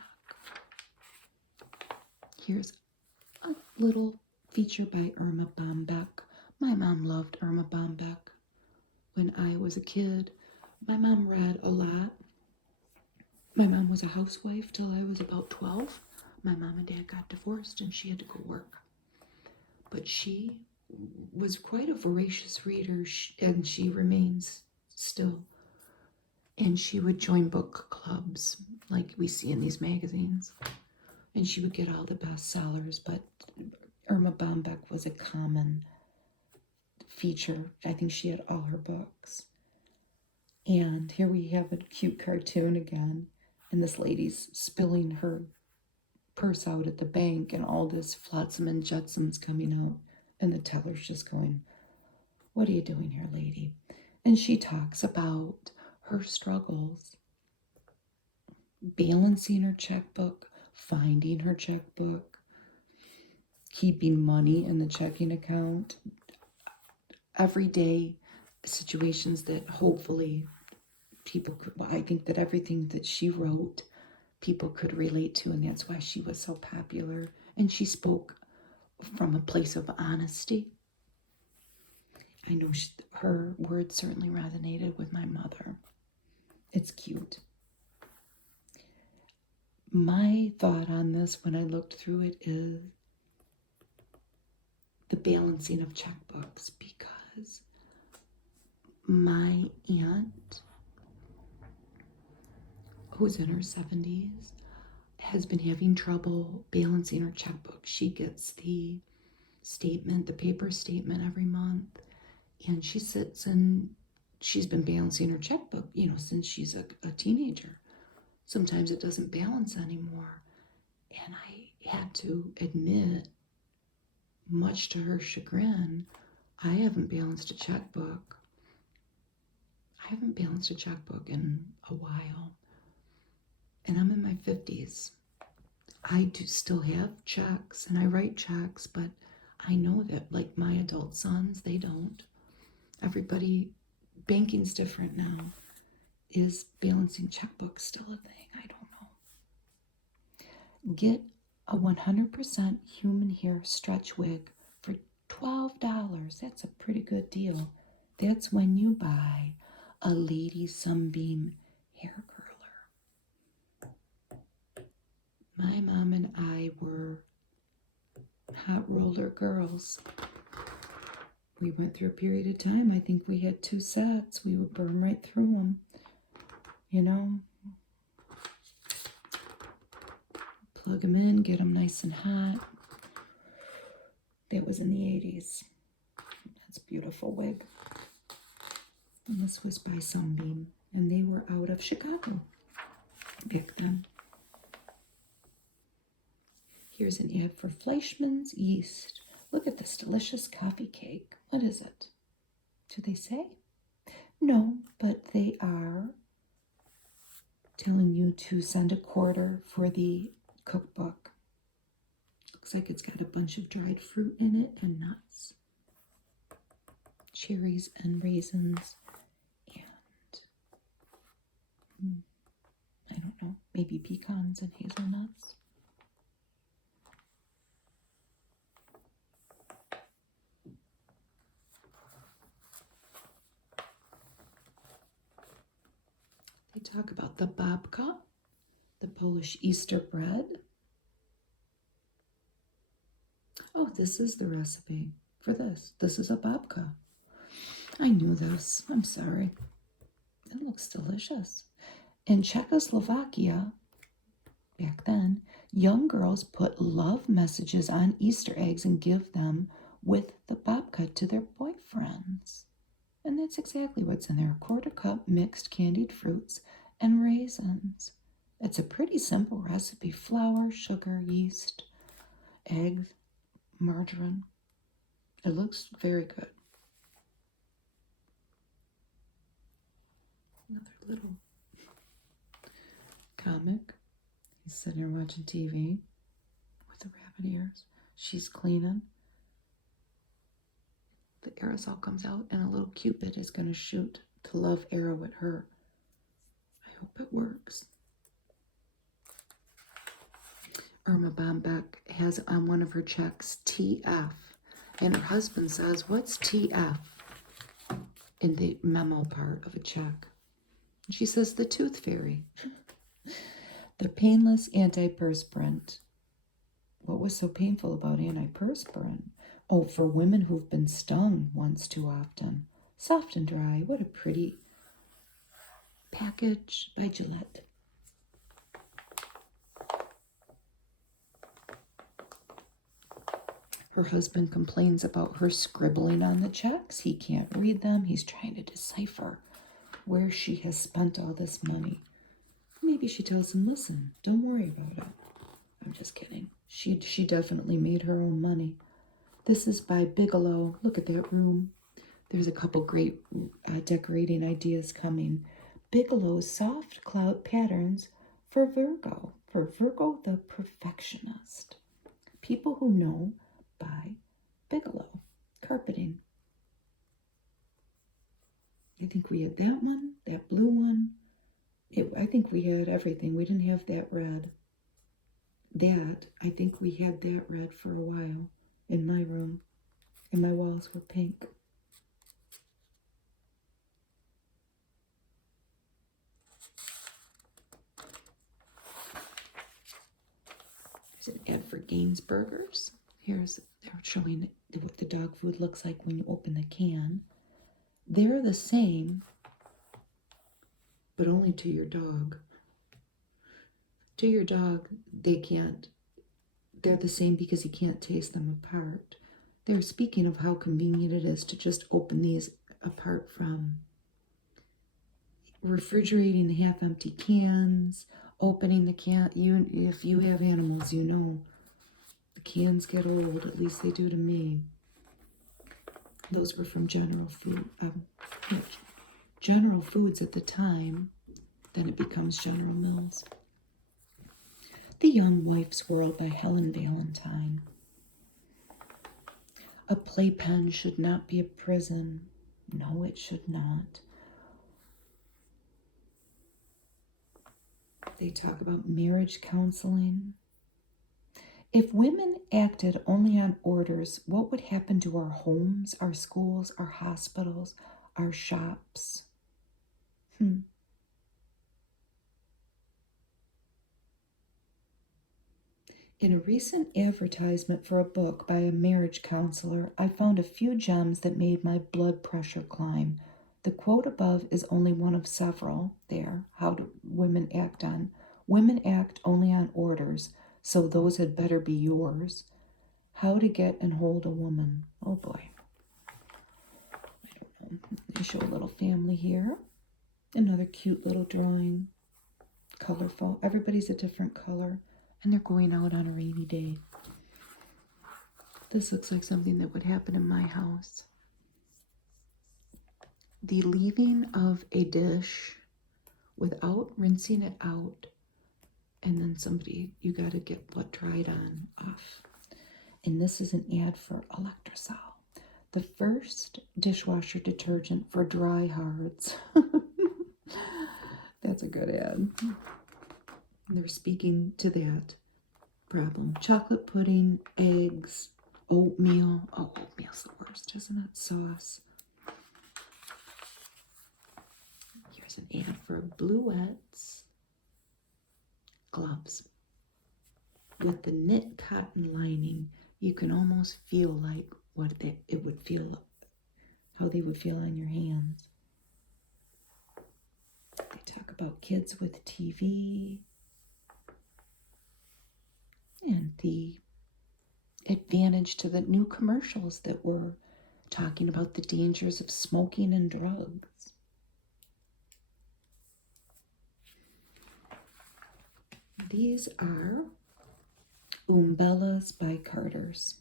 Here's a little feature by Irma Bombeck. My mom loved Irma Bombeck. When I was a kid, my mom read a lot. My mom was a housewife till I was about 12. My mom and dad got divorced and she had to go work. But she was quite a voracious reader, and she remains still. And she would join book clubs like we see in these magazines. And she would get all the bestsellers, but Irma Bombeck was a common feature. I think she had all her books. And here we have a cute cartoon again. And this lady's spilling her purse out at the bank, and all this flotsam and jetsam's coming out. And the teller's just going, what are you doing here, lady? And she talks about her struggles, balancing her checkbook, finding her checkbook, keeping money in the checking account, everyday situations that hopefully people could, I think that everything that she wrote, people could relate to, and that's why she was so popular. And she spoke from a place of honesty. I know her words certainly resonated with my mother. It's cute. My thought on this when I looked through it is the balancing of checkbooks, because my aunt, who's in her 70s, has been having trouble balancing her checkbook. She gets the statement, the paper statement every month, and she sits and she's been balancing her checkbook, since she's a teenager. Sometimes it doesn't balance anymore. And I had to admit, much to her chagrin, I haven't balanced a checkbook. I haven't balanced a checkbook in a while. And I'm in my 50s. I do still have checks and I write checks, but I know that, like my adult sons, they don't. Everybody, banking's different now. Is balancing checkbooks still a thing? I don't know. Get a 100% human hair stretch wig for $12. That's a pretty good deal. That's when you buy a lady sunbeam hair curler. My mom and I were hot roller girls. We went through a period of time. I think we had 2 sets. We would burn right through them. You know, plug them in, get them nice and hot. That was in the 80s. That's a beautiful wig. And this was by Sunbeam. And they were out of Chicago back then. Here's an ad for Fleischmann's Yeast. Look at this delicious coffee cake. What is it? Do they say? No, but they are telling you to send a quarter for the cookbook. Looks like it's got a bunch of dried fruit in it and nuts. Cherries and raisins and, I don't know, maybe pecans and hazelnuts. They talk about the babka, the Polish Easter bread. Oh, this is the recipe for this. This is a babka. I knew this. I'm sorry. It looks delicious. In Czechoslovakia, back then, young girls put love messages on Easter eggs and give them with the babka to their boyfriends. And that's exactly what's in there. A quarter cup mixed candied fruits and raisins. It's a pretty simple recipe. Flour, sugar, yeast, eggs, margarine. It looks very good. Another little comic. He's sitting there watching TV with the rabbit ears. She's cleaning. The aerosol comes out and a little cupid is going to shoot the love arrow at her. I hope it works. Irma Bombeck has on one of her checks TF, and her husband says, "What's TF?" in the memo part of a check. And she says, "The tooth fairy." The painless antiperspirant. What was so painful about antiperspirant? Oh, for women who've been stung once too often. Soft and dry. What a pretty package by Gillette. Her husband complains about her scribbling on the checks. He can't read them. He's trying to decipher where she has spent all this money. Maybe she tells him, "Listen, don't worry about it." I'm just kidding. She definitely made her own money. This is by Bigelow. Look at that room. There's a couple great decorating ideas coming. Bigelow's soft cloud patterns for Virgo. For Virgo, the perfectionist. People who know by Bigelow. Carpeting. I think we had that one, that blue one. I think we had everything. We didn't have that red. I think we had that red for a while in my room. And my walls were pink. There's an ad for Gaines Burgers. They're showing what the dog food looks like when you open the can. They're the same, but only to your dog. To your dog, they're the same because you can't taste them apart. They're speaking of how convenient it is to just open these apart from refrigerating the half-empty cans, opening the can. If you have animals, you know the cans get old. At least they do to me. Those were from General Foods at the time. Then it becomes General Mills. The Young Wife's World by Helen Valentine. A playpen should not be a prison. No, it should not. They talk about marriage counseling. If women acted only on orders, what would happen to our homes, our schools, our hospitals, our shops? Hmm. In a recent advertisement for a book by a marriage counselor, I found a few gems that made my blood pressure climb. The quote above is only one of several there. How do women act on? Women act only on orders, so those had better be yours. How to get and hold a woman. Oh boy. I don't know. They show a little family here. Another cute little drawing. Colorful. Everybody's a different color. And they're going out on a rainy day. This looks like something that would happen in my house. The leaving of a dish without rinsing it out, and then you got to get what dried on off. And this is an ad for Electrosol, the first dishwasher detergent for dry hards. That's a good ad. They're speaking to that problem. Chocolate pudding, eggs, oatmeal. Oh, oatmeal's the worst, isn't it? Sauce. Here's an ad for Bluettes gloves. With the knit cotton lining, you can almost feel like it would feel, how they would feel on your hands. They talk about kids with TV and the advantage to the new commercials that were talking about the dangers of smoking and drugs. These are Umbellas by Carter's.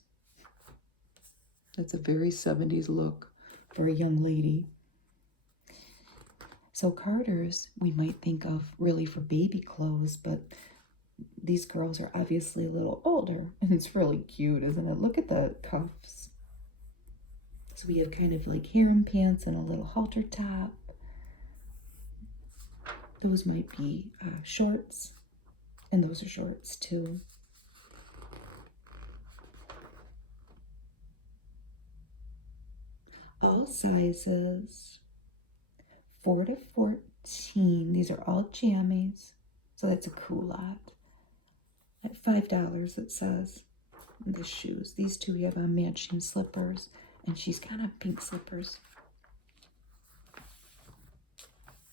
That's a very 70s look for a young lady. So Carter's, we might think of really for baby clothes, but these girls are obviously a little older, and it's really cute, isn't it? Look at the cuffs. So we have kind of like harem pants and a little halter top. Those might be shorts, and those are shorts too. All sizes, 4 to 14. These are all jammies, so that's a cool lot. At $5 it says. And the shoes. These two have on matching slippers, and she's got on pink slippers.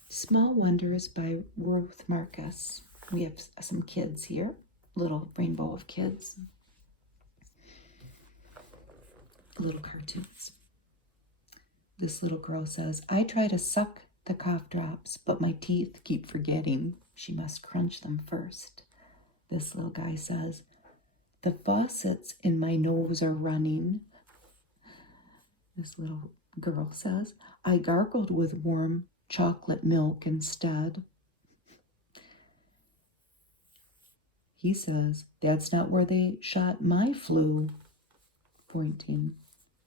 Small Wonders by Ruth Marcus. We have some kids here. Little rainbow of kids. Little cartoons. This little girl says, I try to suck the cough drops, but my teeth keep forgetting. She must crunch them first. This little guy says, the faucets in my nose are running. This little girl says, I gargled with warm chocolate milk instead. He says, that's not where they shot my flu. Pointing.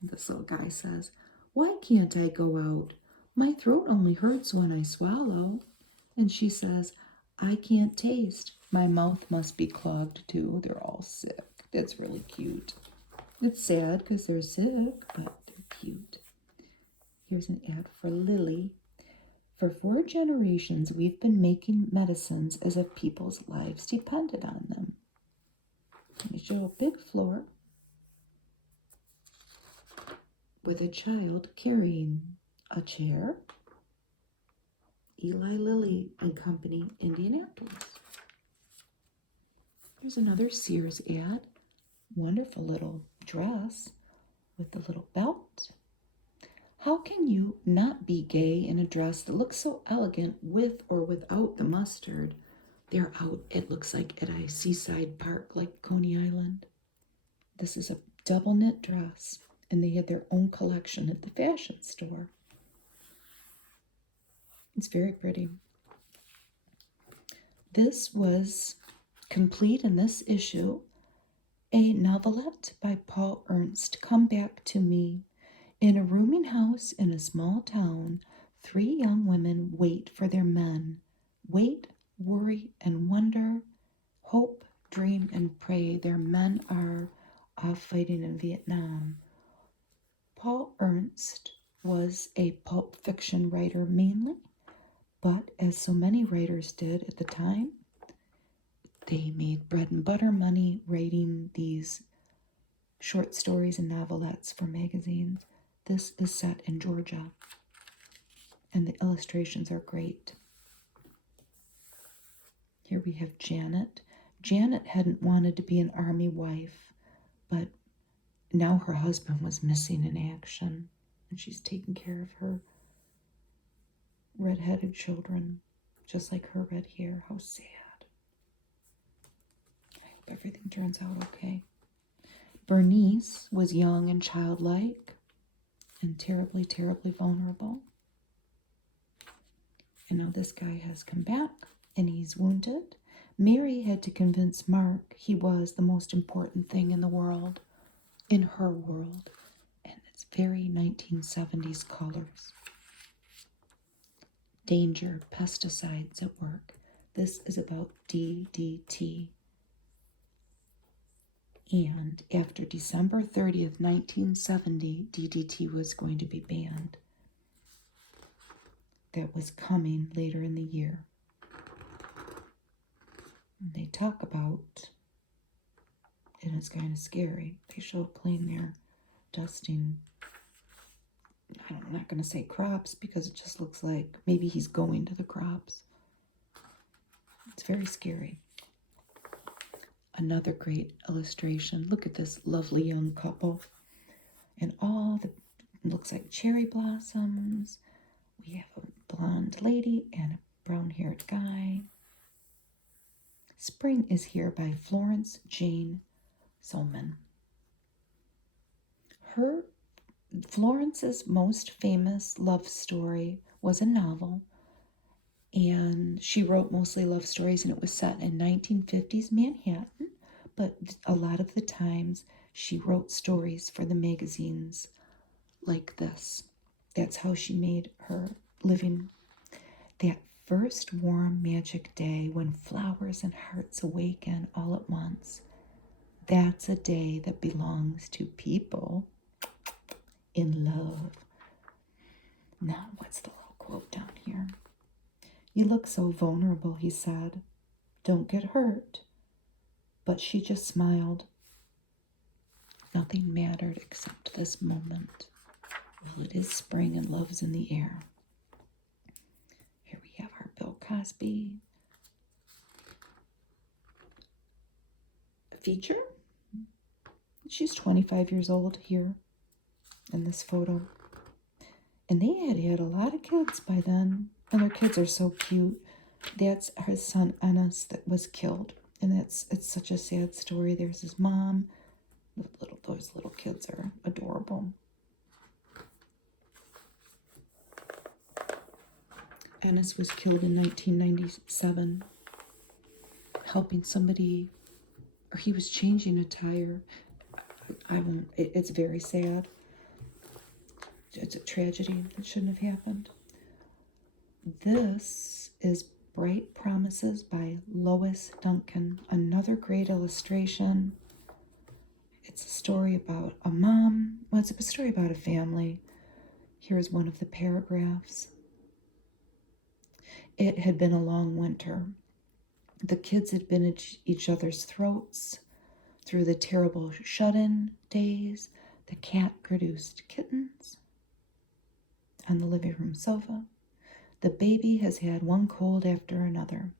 This little guy says, why can't I go out? My throat only hurts when I swallow. And she says, I can't taste. My mouth must be clogged too. They're all sick. That's really cute. It's sad because they're sick, but they're cute. Here's an ad for Lily. For 4 generations, we've been making medicines as if people's lives depended on them. They show a big floor with a child carrying a chair. Eli Lilly and Company, Indianapolis. There's another Sears ad. Wonderful little dress with the little belt. How can you not be gay in a dress that looks so elegant with or without the mustard? They're out, it looks like, at a seaside park like Coney Island. This is a double knit dress, and they had their own collection at the fashion store. It's very pretty. This was complete in this issue, a novelette by Paul Ernst, Come Back to Me. In a rooming house in a small town, 3 young women wait for their men. Wait, worry, and wonder, hope, dream and pray. Their men are off fighting in Vietnam. Paul Ernst was a pulp fiction writer mainly, but as so many writers did at the time, they made bread and butter money writing these short stories and novelettes for magazines. This is set in Georgia, and the illustrations are great. Here we have Janet. Janet hadn't wanted to be an army wife, but now her husband was missing in action, and she's taking care of her red-headed children, just like her red hair. How sad. I hope everything turns out okay. Bernice was young and childlike and terribly, terribly vulnerable. And now this guy has come back and he's wounded. Mary had to convince Mark he was the most important thing in the world, in her world. And it's very 1970s colors. Danger, pesticides at work. This is about DDT. And after December 30th, 1970, DDT was going to be banned. That was coming later in the year. And they talk about, and it's kind of scary, they show a plane there dusting, I'm not going to say crops because it just looks like maybe he's going to the crops. It's very scary. Another great illustration. Look at this lovely young couple. And all the, looks like cherry blossoms. We have a blonde lady and a brown-haired guy. Spring is Here by Florence Jane Solman. Florence's most famous love story was a novel, and she wrote mostly love stories, and it was set in 1950s Manhattan, but a lot of the times she wrote stories for the magazines like this. That's how she made her living. That first warm magic day when flowers and hearts awaken all at once, that's a day that belongs to people in love. Now, what's the little quote down here? You look so vulnerable, he said. Don't get hurt. But she just smiled. Nothing mattered except this moment. Well, it is spring and love's in the air. Here we have our Bill Cosby feature. She's 25 years old here in this photo. And they had a lot of kids by then. And their kids are so cute. That's her son Ennis that was killed. And it's such a sad story. There's his mom. Those little kids are adorable. Ennis was killed in 1997, helping somebody, or he was changing a tire. It's very sad. It's a tragedy that shouldn't have happened. This is Bright Promises by Lois Duncan. Another great illustration. It's a story about a mom. Well, it's a story about a family. Here's one of the paragraphs. It had been a long winter. The kids had been at each other's throats through the terrible shut-in days. The cat produced kittens on the living room sofa. The baby has had one cold after another.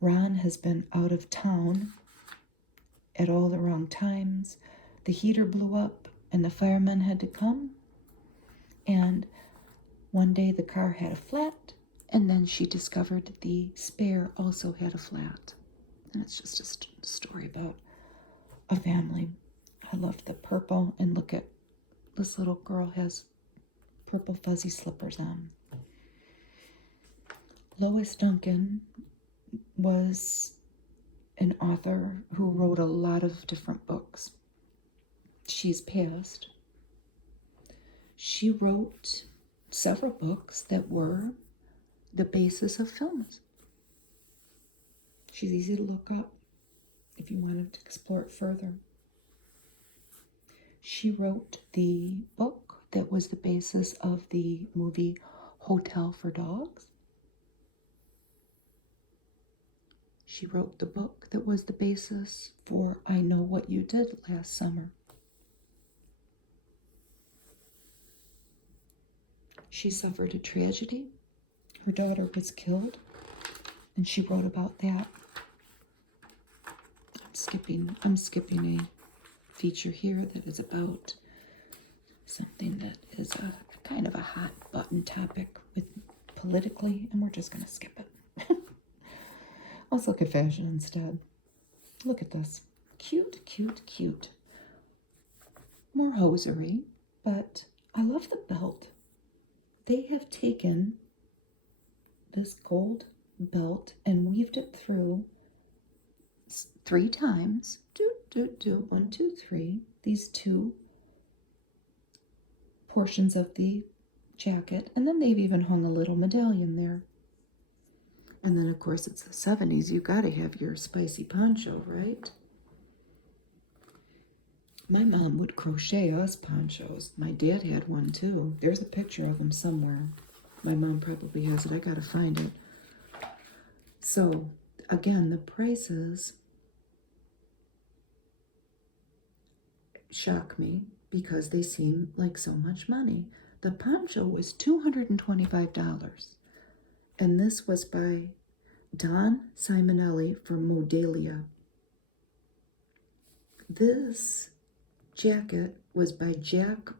Ron has been out of town at all the wrong times. The heater blew up and the firemen had to come. And one day the car had a flat, and then she discovered the spare also had a flat. And it's just a story about a family. I loved the purple, and look at this little girl has purple fuzzy slippers on. Lois Duncan was an author who wrote a lot of different books. She's passed. She wrote several books that were the basis of films. She's easy to look up. if you wanted to explore it further. She wrote the book that was the basis of the movie Hotel for Dogs. She wrote the book that was the basis for I Know What You Did Last Summer. She suffered a tragedy. Her daughter was killed, and she wrote about that. I'm skipping a feature here that is about something that is a kind of a hot button topic with politically, and we're just going to skip it. Let's look at fashion instead. Look at this. Cute, cute, cute. More hosiery, but I love the belt. They have taken this gold belt and weaved it through 3 times. 1, 2, 3. These 2 portions of the jacket, and then they've even hung a little medallion there. And then, of course, it's the 70s. You got to have your spicy poncho, right? My mom would crochet us ponchos. My dad had one, too. There's a picture of him somewhere. My mom probably has it. I got to find it. So, again, the prices shock me because they seem like so much money. The poncho was $225. And this was by Don Simonelli for Modalia. This jacket was by Jack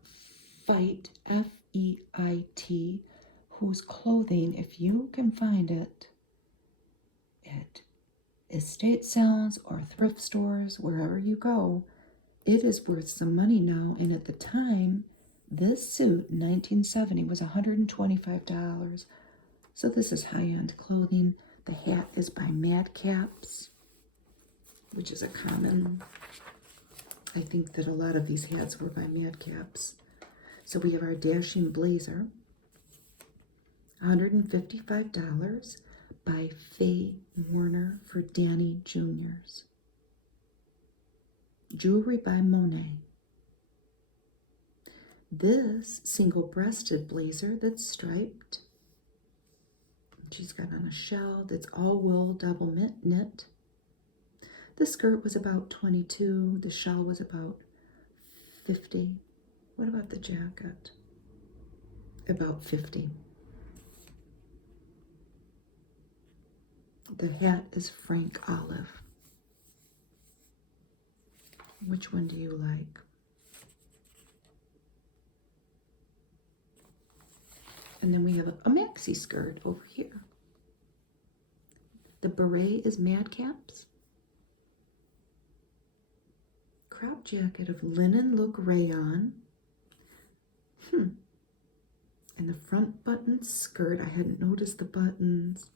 Feit, F-E-I-T, whose clothing, if you can find it at estate sales or thrift stores, wherever you go, it is worth some money now. And at the time, this suit in 1970 was $125. So this is high-end clothing. The hat is by Madcaps, which is a common, I think that a lot of these hats were by Madcaps. So we have our dashing blazer, $155 by Faye Warner for Danny Juniors. Jewelry by Monet. This single-breasted blazer that's striped. She's got on a shell that's all wool double knit. The skirt was about $22. The shawl was about $50. What about the jacket? About $50. The hat is Frank Olive. Which one do you like? And then we have a maxi skirt over here. The beret is Madcaps. Crop jacket of linen look rayon. And the front button skirt, I hadn't noticed the buttons.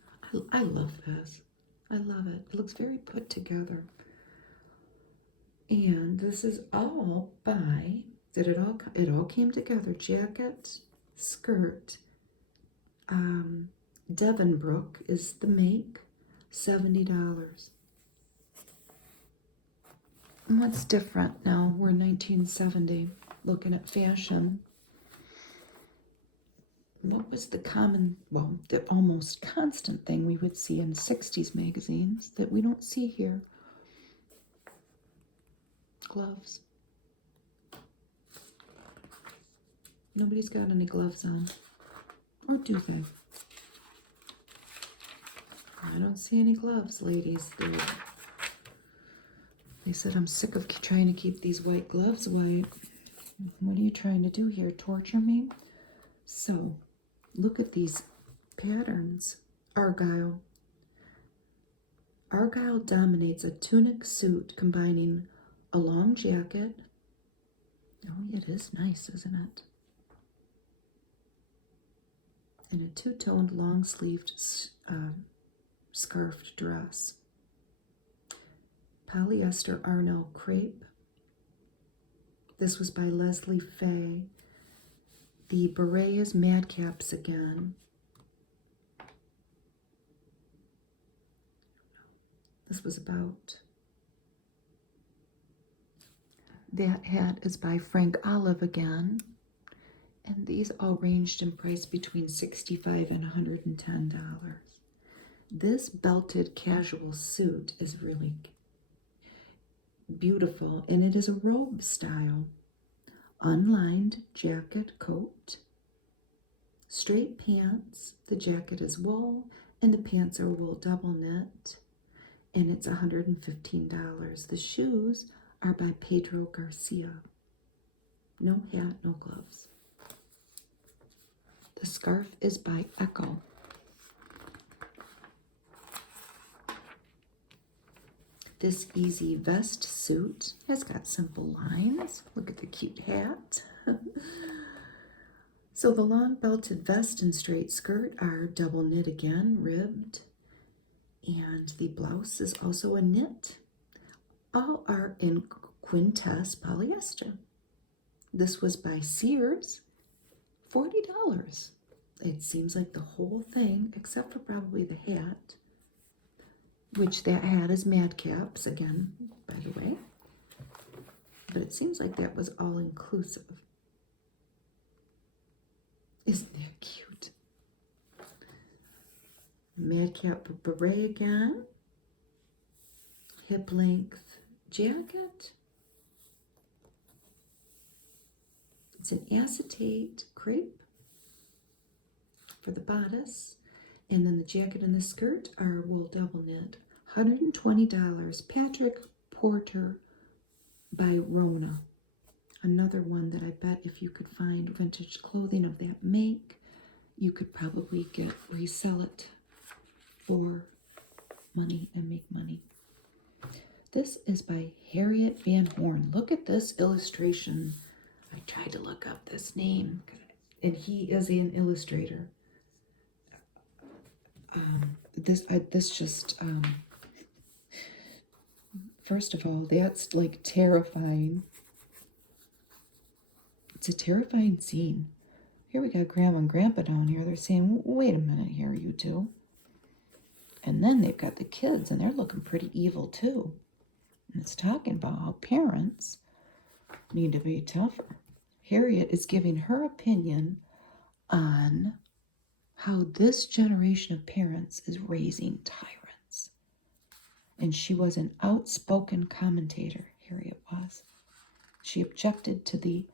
I love this. I love it. It looks very put together. And this is all by, it all came together. Jacket, skirt, Devonbrook is the make, $70. And what's different now? We're 1970, looking at fashion. What was the common, well, the almost constant thing we would see in 60s magazines that we don't see here? Gloves. Nobody's got any gloves on. Or do they? I don't see any gloves, ladies. They said I'm sick of trying to keep these white gloves white. What are you trying to do here? Torture me? So, look at these patterns. Argyle. Argyle dominates a tunic suit combining a long jacket. Oh, it is nice, isn't it? And a two-toned long-sleeved scarfed dress. Polyester Arno crepe. This was by Leslie Fay. The beret is Madcaps again. This was about That hat is by Frank Olive again. And these all ranged in price between $65 and $110. This belted casual suit is really beautiful, and it is a robe style. Unlined jacket coat, straight pants. The jacket is wool, and the pants are wool double knit, and it's $115. The shoes are by Pedro Garcia. No hat, no gloves. The scarf is by Echo. This easy vest suit has got simple lines. Look at the cute hat. So the long belted vest and straight skirt are double knit again, ribbed. And the blouse is also a knit. All are in quintess polyester. This was by Sears, $40. It seems like the whole thing, except for probably the hat, which that hat is Madcap's again, by the way. But it seems like that was all inclusive. Isn't that cute? Madcap beret again. Hip length jacket. It's an acetate crepe for the bodice. And then the jacket and the skirt are wool double knit. $120. Patrick Porter by Rona. Another one that I bet if you could find vintage clothing of that make, you could probably resell it for money and make money. This is by Harriet Van Horn. Look at this illustration. I tried to look up this name, and he is an illustrator. First of all, that's like terrifying. It's a terrifying scene. Here we got Grandma and Grandpa down here. They're saying, wait a minute here, you two. And then they've got the kids, and they're looking pretty evil too. And it's talking about how parents need to be tougher. Harriet is giving her opinion on how this generation of parents is raising tyrants. And she was an outspoken commentator, Harriet was. She objected to the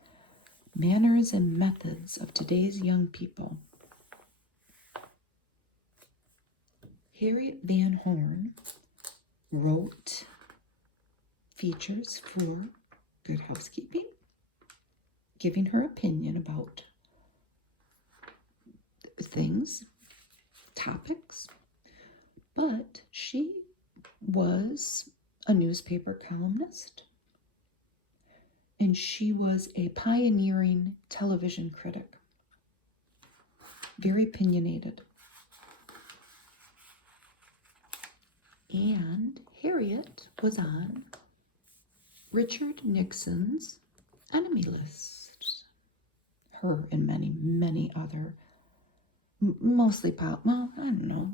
manners and methods of today's young people. Harriet Van Horn wrote features for Good Housekeeping, giving her opinion about things, topics, but she was a newspaper columnist, and she was a pioneering television critic, very opinionated. And Harriet was on Richard Nixon's enemy list. Her and many, many other, mostly well, I don't know.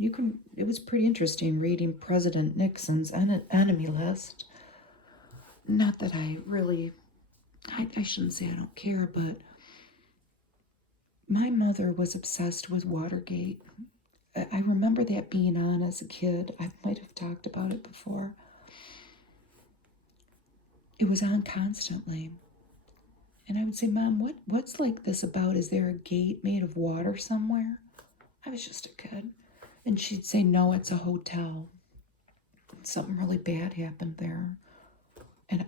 It was pretty interesting reading President Nixon's enemy list. Not that I really, I shouldn't say I don't care, but my mother was obsessed with Watergate. I remember that being on as a kid. I might have talked about it before. It was on constantly. And I would say, Mom, what's like this about? Is there a gate made of water somewhere? I was just a kid. And she'd say, no, it's a hotel. Something really bad happened there. And,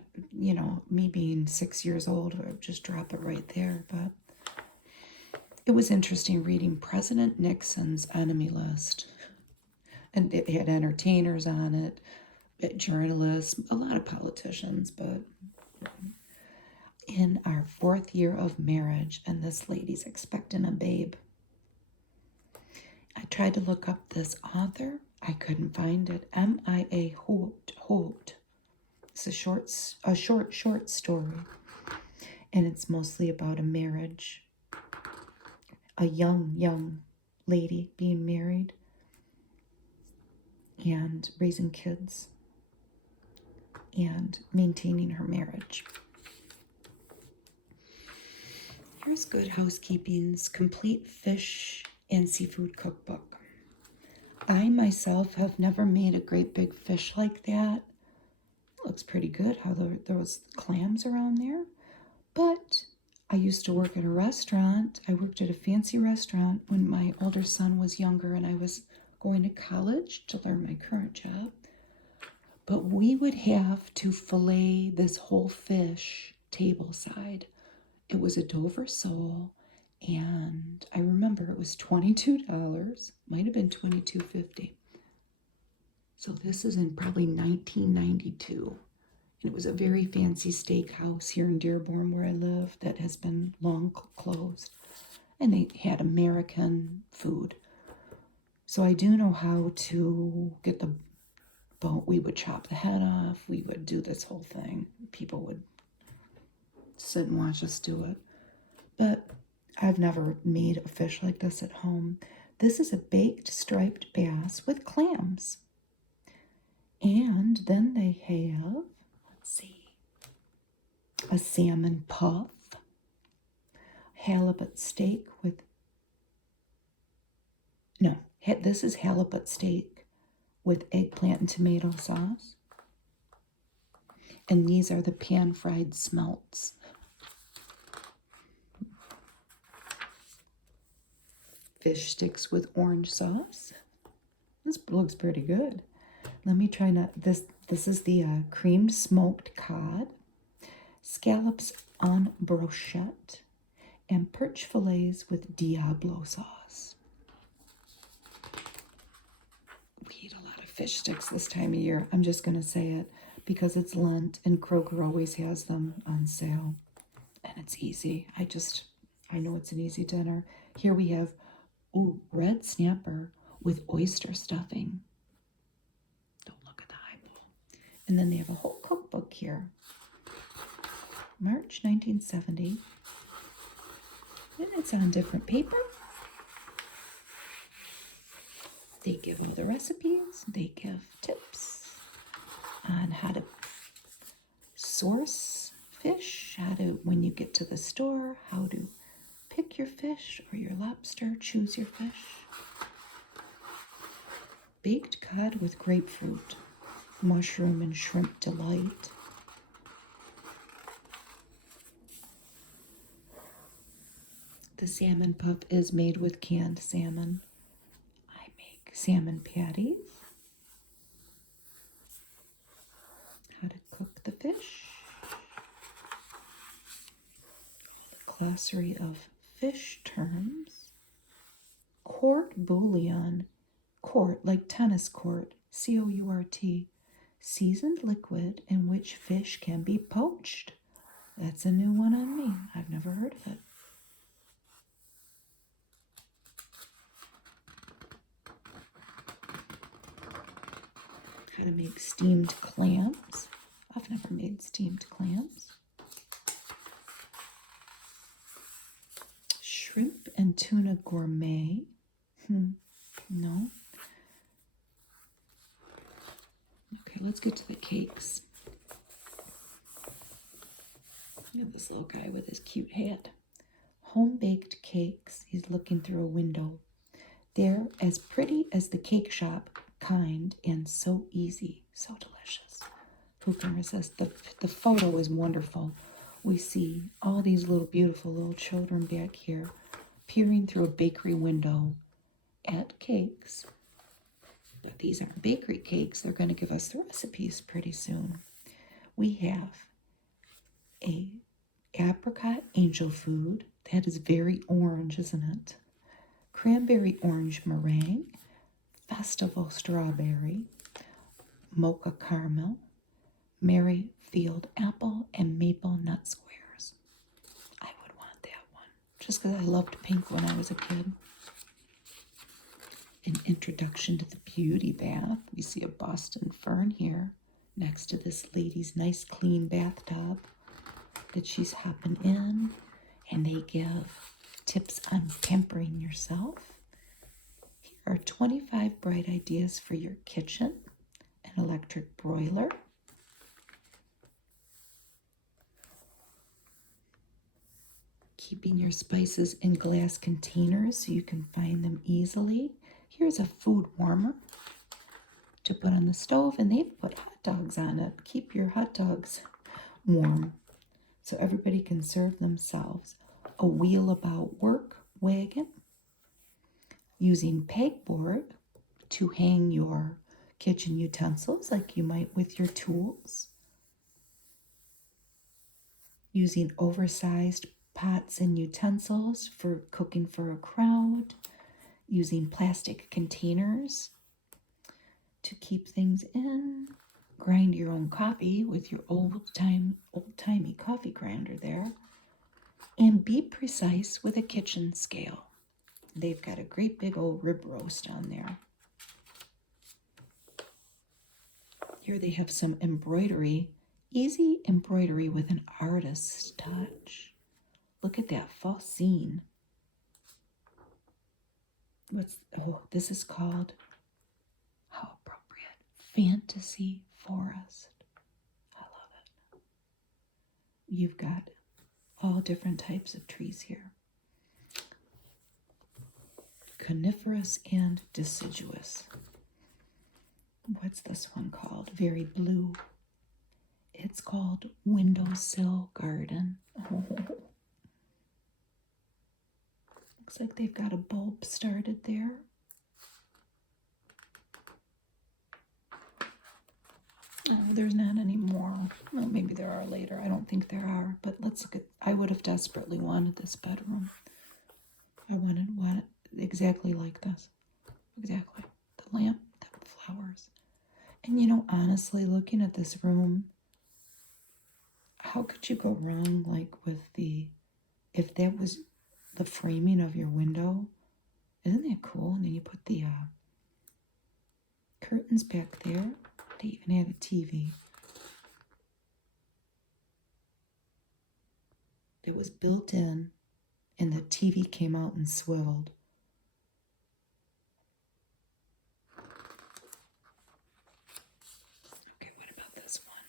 me being 6 years old, I would just drop it right there. But it was interesting reading President Nixon's enemy list. And it had entertainers on it, journalists, a lot of politicians. But in our 4th year of marriage, and this lady's expecting a babe. I tried to look up this author. I couldn't find it. M.I.A. Holt. It's a short story. And it's mostly about a marriage. A young lady being married and raising kids and maintaining her marriage. Here's Good Housekeeping's Complete Fish and Seafood Cookbook. I myself have never made a great big fish like that. It looks pretty good how those clams are on there. But I used to work at a restaurant. I worked at a fancy restaurant when my older son was younger and I was going to college to learn my current job. But we would have to fillet this whole fish tableside. It was a Dover sole, and I remember it was $22, might have been $22.50. So this is in probably 1992. And it was a very fancy steakhouse here in Dearborn where I live that has been long closed. And they had American food. So I do know how to get the bone. We would chop the head off. We would do this whole thing. People would sit and watch us do it. But I've never made a fish like this at home. This is a baked striped bass with clams. And then they have, let's see, a salmon puff, halibut steak with, no, this is halibut steak with eggplant and tomato sauce. And these are the pan-fried smelts. Fish sticks with orange sauce. This looks pretty good. Let me try this. This is the creamed smoked cod, scallops en brochette, and perch fillets with Diablo sauce. We eat a lot of fish sticks this time of year. I'm just going to say it because it's Lent and Kroger always has them on sale. And it's easy. I know it's an easy dinner. Here we have red snapper with oyster stuffing. Don't look at the eyeball. And then they have a whole cookbook here. March 1970. And it's on different paper. They give all the recipes. They give tips on how to source fish, when you get to the store, how to pick your fish or your lobster, choose your fish. Baked cod with grapefruit, mushroom and shrimp delight. The salmon puff is made with canned salmon. I make salmon patties. How to cook the fish. The glossary of fish terms. Court bouillon. Court, like tennis court. C-O-U-R-T. Seasoned liquid in which fish can be poached. That's a new one on me. I've never heard of it. How to make steamed clams. I've never made steamed clams. Shrimp and tuna gourmet. No. Okay, let's get to the cakes. Look at this little guy with his cute hat. Home-baked cakes. He's looking through a window. They're as pretty as the cake shop kind and so easy, so delicious. Who can resist? The photo is wonderful. We see all these little beautiful little children back here peering through a bakery window at cakes. But these aren't bakery cakes. They're going to give us the recipes pretty soon. We have a apricot angel food. That is very orange, isn't it? Cranberry orange meringue, festival strawberry, mocha caramel, Merrifield apple, and maple nut squares. I would want that one, just because I loved pink when I was a kid. An introduction to the beauty bath. We see a Boston fern here next to this lady's nice clean bathtub that she's hopping in, and they give tips on pampering yourself. Here are 25 bright ideas for your kitchen, an electric broiler, keeping your spices in glass containers so you can find them easily. Here's a food warmer to put on the stove, and they've put hot dogs on it. Keep your hot dogs warm so everybody can serve themselves. A wheel about work wagon using pegboard to hang your kitchen utensils like you might with your tools. Using oversized pots and utensils for cooking for a crowd. Using plastic containers to keep things in. Grind your own coffee with your old-timey coffee grinder there. And be precise with a kitchen scale. They've got a great big old rib roast on there. Here they have some embroidery. Easy embroidery with an artist's touch. Look at that fascine. This is called, how appropriate, Fantasy Forest. I love it. You've got all different types of trees here. Coniferous and deciduous. What's this one called? Very blue. It's called Windowsill Garden. Oh. Looks like they've got a bulb started there. Oh, there's not any more. Well, maybe there are later. I don't think there are. But let's look at, I would have desperately wanted this bedroom. I wanted one exactly like this. Exactly. The lamp, the flowers. And you know, honestly, looking at this room, how could you go wrong, like with if that was the framing of your window? Isn't that cool? And then you put the curtains back there. They even have a TV. It was built in, and the TV came out and swiveled. Okay, what about this one?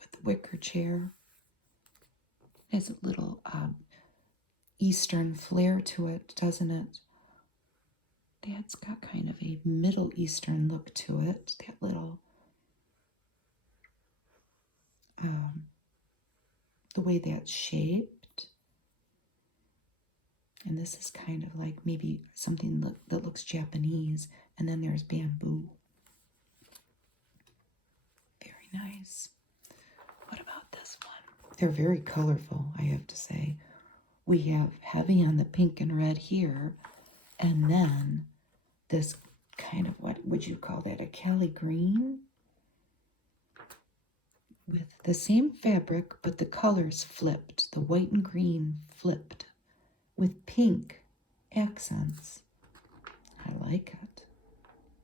With the wicker chair. It has a little Eastern flair to it, doesn't it? That's got kind of a Middle Eastern look to it. That little, the way that's shaped. And this is kind of like maybe something that looks Japanese. And then there's bamboo. Very nice. What about this one? They're very colorful, I have to say. We have heavy on the pink and red here. And then this kind of, what would you call that? A Cali green? With the same fabric, but the colors flipped. The white and green flipped. With pink accents. I like it.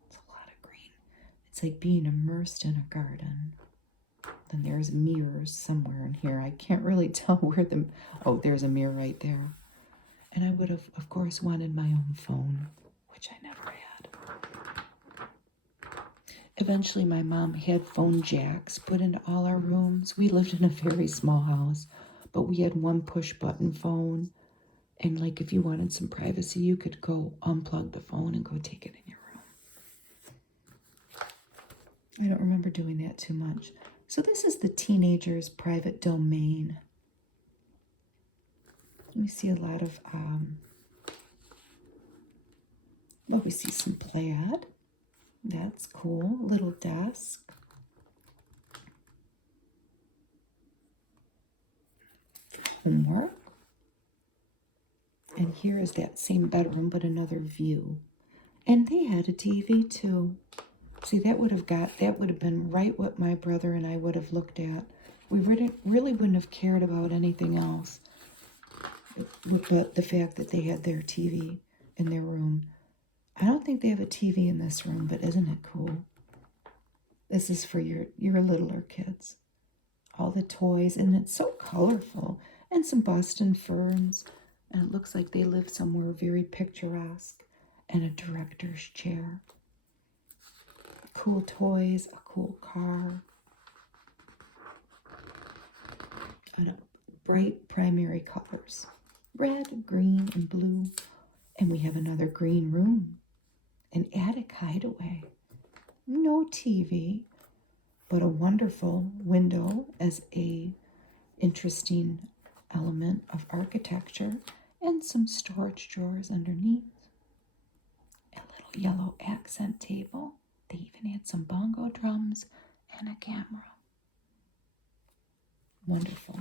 It's a lot of green. It's like being immersed in a garden. Then there's mirrors somewhere in here. I can't really tell where oh, there's a mirror right there. And I would have, of course, wanted my own phone, which I never had. Eventually, my mom had phone jacks put into all our rooms. We lived in a very small house, but we had one push-button phone. And, like, if you wanted some privacy, you could go unplug the phone and go take it in your room. I don't remember doing that too much. So this is the teenager's private domain. We see a lot of, we see some plaid. That's cool. Little desk. Homework. And here is that same bedroom, but another view. And they had a TV too. See, that would have been right what my brother and I would have looked at. We really wouldn't have cared about anything else. But the fact that they had their TV in their room. I don't think they have a TV in this room, but isn't it cool? This is for your littler kids. All the toys, and it's so colorful. And some Boston ferns. And it looks like they live somewhere very picturesque. And a director's chair. Cool toys, a cool car. And bright primary colors. red, green, and blue. And we have another green room, an attic hideaway. No TV, but a wonderful window as a interesting element of architecture, and some storage drawers underneath. A little yellow accent table. They even had some bongo drums and a camera. Wonderful.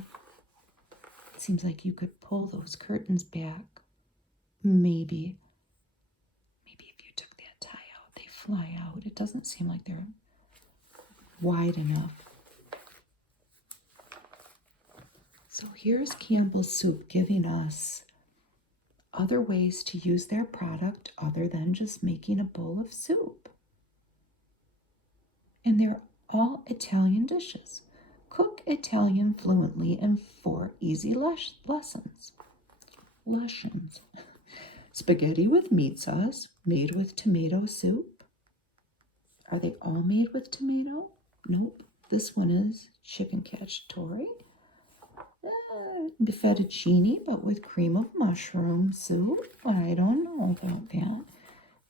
It seems like you could pull those curtains back. Maybe if you took that tie out, they fly out. It doesn't seem like they're wide enough. So here's Campbell's Soup giving us other ways to use their product other than just making a bowl of soup. And they're all Italian dishes. Cook Italian fluently in 4 easy lessons. Spaghetti with meat sauce, made with tomato soup. Are they all made with tomato? Nope. This one is chicken cacciatore. Fettuccine, but with cream of mushroom soup. I don't know about that.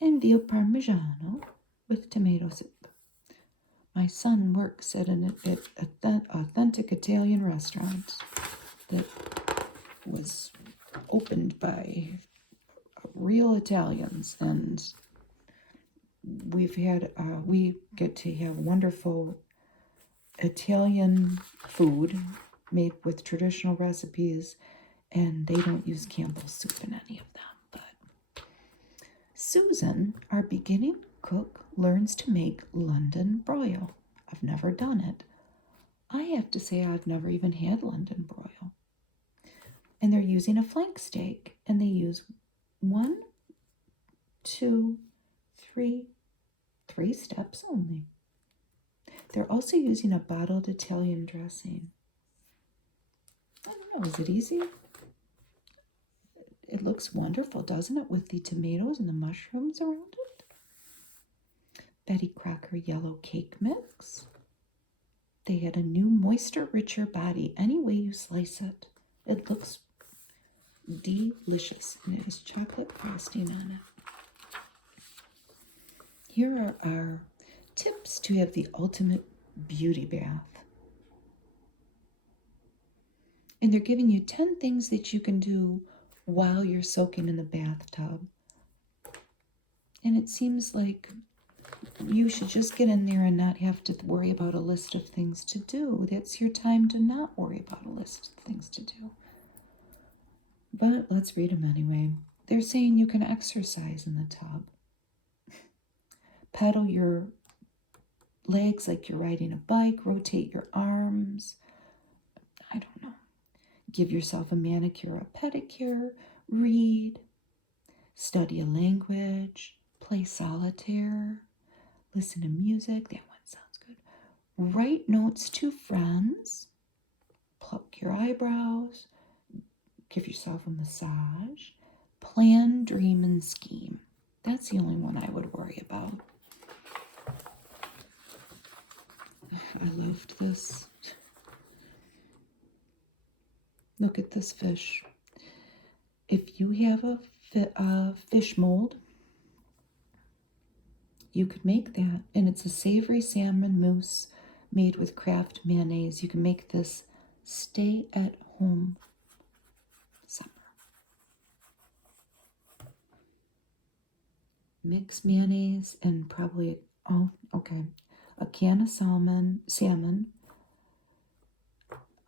And veal parmigiano with tomato soup. My son works at an authentic Italian restaurant that was opened by real Italians, and we get to have wonderful Italian food made with traditional recipes, and they don't use Campbell's soup in any of them. But Susan, our beginning cook, learns to make London broil. I've never done it. I have to say I've never even had London broil. And they're using a flank steak, and they use 1, 2, 3 steps only. They're also using a bottled Italian dressing. I don't know, is it easy? It looks wonderful, doesn't it, with the tomatoes and the mushrooms around it? Betty Crocker yellow cake mix. They had a new moister, richer body any way you slice it. It looks delicious, and it has chocolate frosting on it. Here are our tips to have the ultimate beauty bath. And they're giving you 10 things that you can do while you're soaking in the bathtub. And it seems like you should just get in there and not have to worry about a list of things to do. That's your time to not worry about a list of things to do. But let's read them anyway. They're saying you can exercise in the tub. Pedal your legs like you're riding a bike. Rotate your arms. I don't know. Give yourself a manicure, a pedicure. Read. Study a language. Play solitaire. Listen to music. That one sounds good. Write notes to friends. Pluck your eyebrows. Give yourself a massage. Plan, dream, and scheme. That's the only one I would worry about. I loved this. Look at this fish. If you have a fish mold, you could make that. And it's a savory salmon mousse made with Kraft mayonnaise. You can make this stay-at-home summer. Mix mayonnaise and probably, a can of salmon,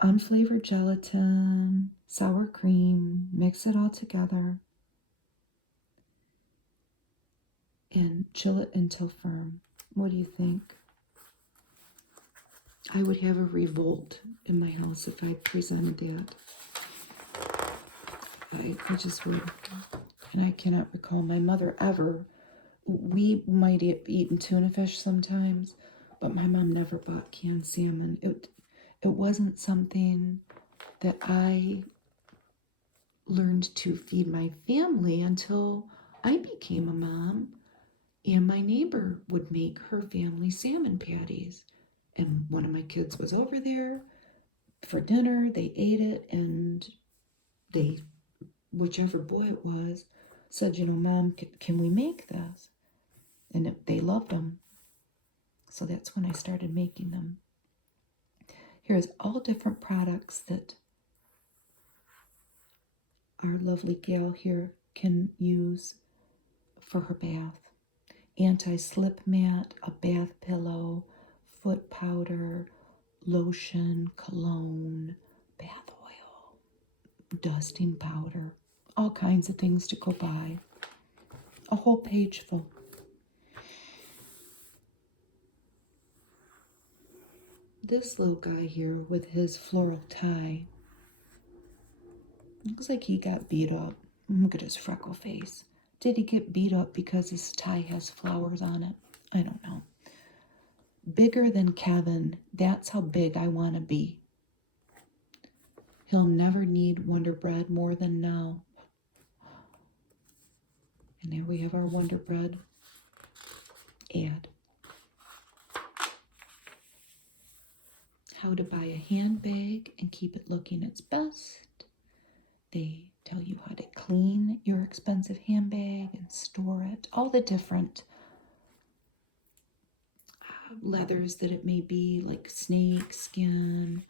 unflavored gelatin, sour cream, mix it all together, and chill it until firm. What do you think? I would have a revolt in my house if I presented that. I just would. And I cannot recall my mother ever. We might have eaten tuna fish sometimes, but my mom never bought canned salmon. It wasn't something that I learned to feed my family until I became a mom, and my neighbor would make her family salmon patties. And one of my kids was over there for dinner. They ate it, and they whichever boy it was, said, Mom, can we make this? And they loved them. So that's when I started making them. Here's all different products that our lovely gal here can use for her bath. Anti-slip mat, a bath pillow, foot powder, lotion, cologne, bath oil, dusting powder, all kinds of things to go buy. A whole page full. This little guy here with his floral tie, looks like he got beat up. Look at his freckle face. Did he get beat up because his tie has flowers on it? I don't know. Bigger than Kevin. That's how big I want to be. He'll never need Wonder Bread more than now. And there we have our Wonder Bread ad. How to buy a handbag and keep it looking its best. They tell you how to clean your expensive handbag and store it. All the different leathers that it may be, like snake skin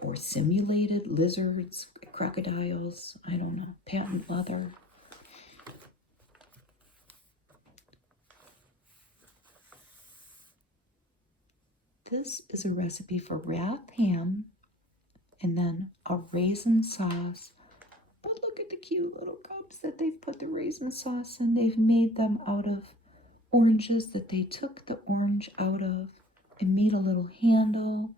or simulated lizards, crocodiles, I don't know, patent leather. This is a recipe for wrapped ham and then a raisin sauce. But look at the cute little cups that they've put the raisin sauce in. They've made them out of oranges that they took the orange out of and made a little handle.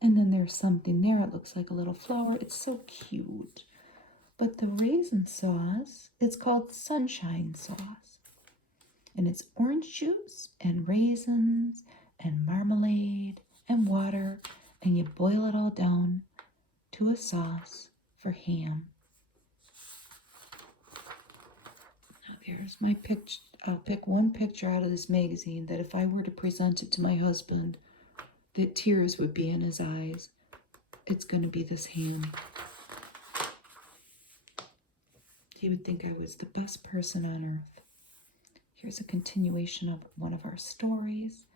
And then there's something there. It looks like a little flower. It's so cute. But the raisin sauce, it's called sunshine sauce. And it's orange juice and raisins and marmalade and water. And you boil it all down to a sauce for ham. Now there's my picture. I'll pick one picture out of this magazine that if I were to present it to my husband, that tears would be in his eyes. It's going to be this ham. He would think I was the best person on earth. Here's a continuation of one of our stories.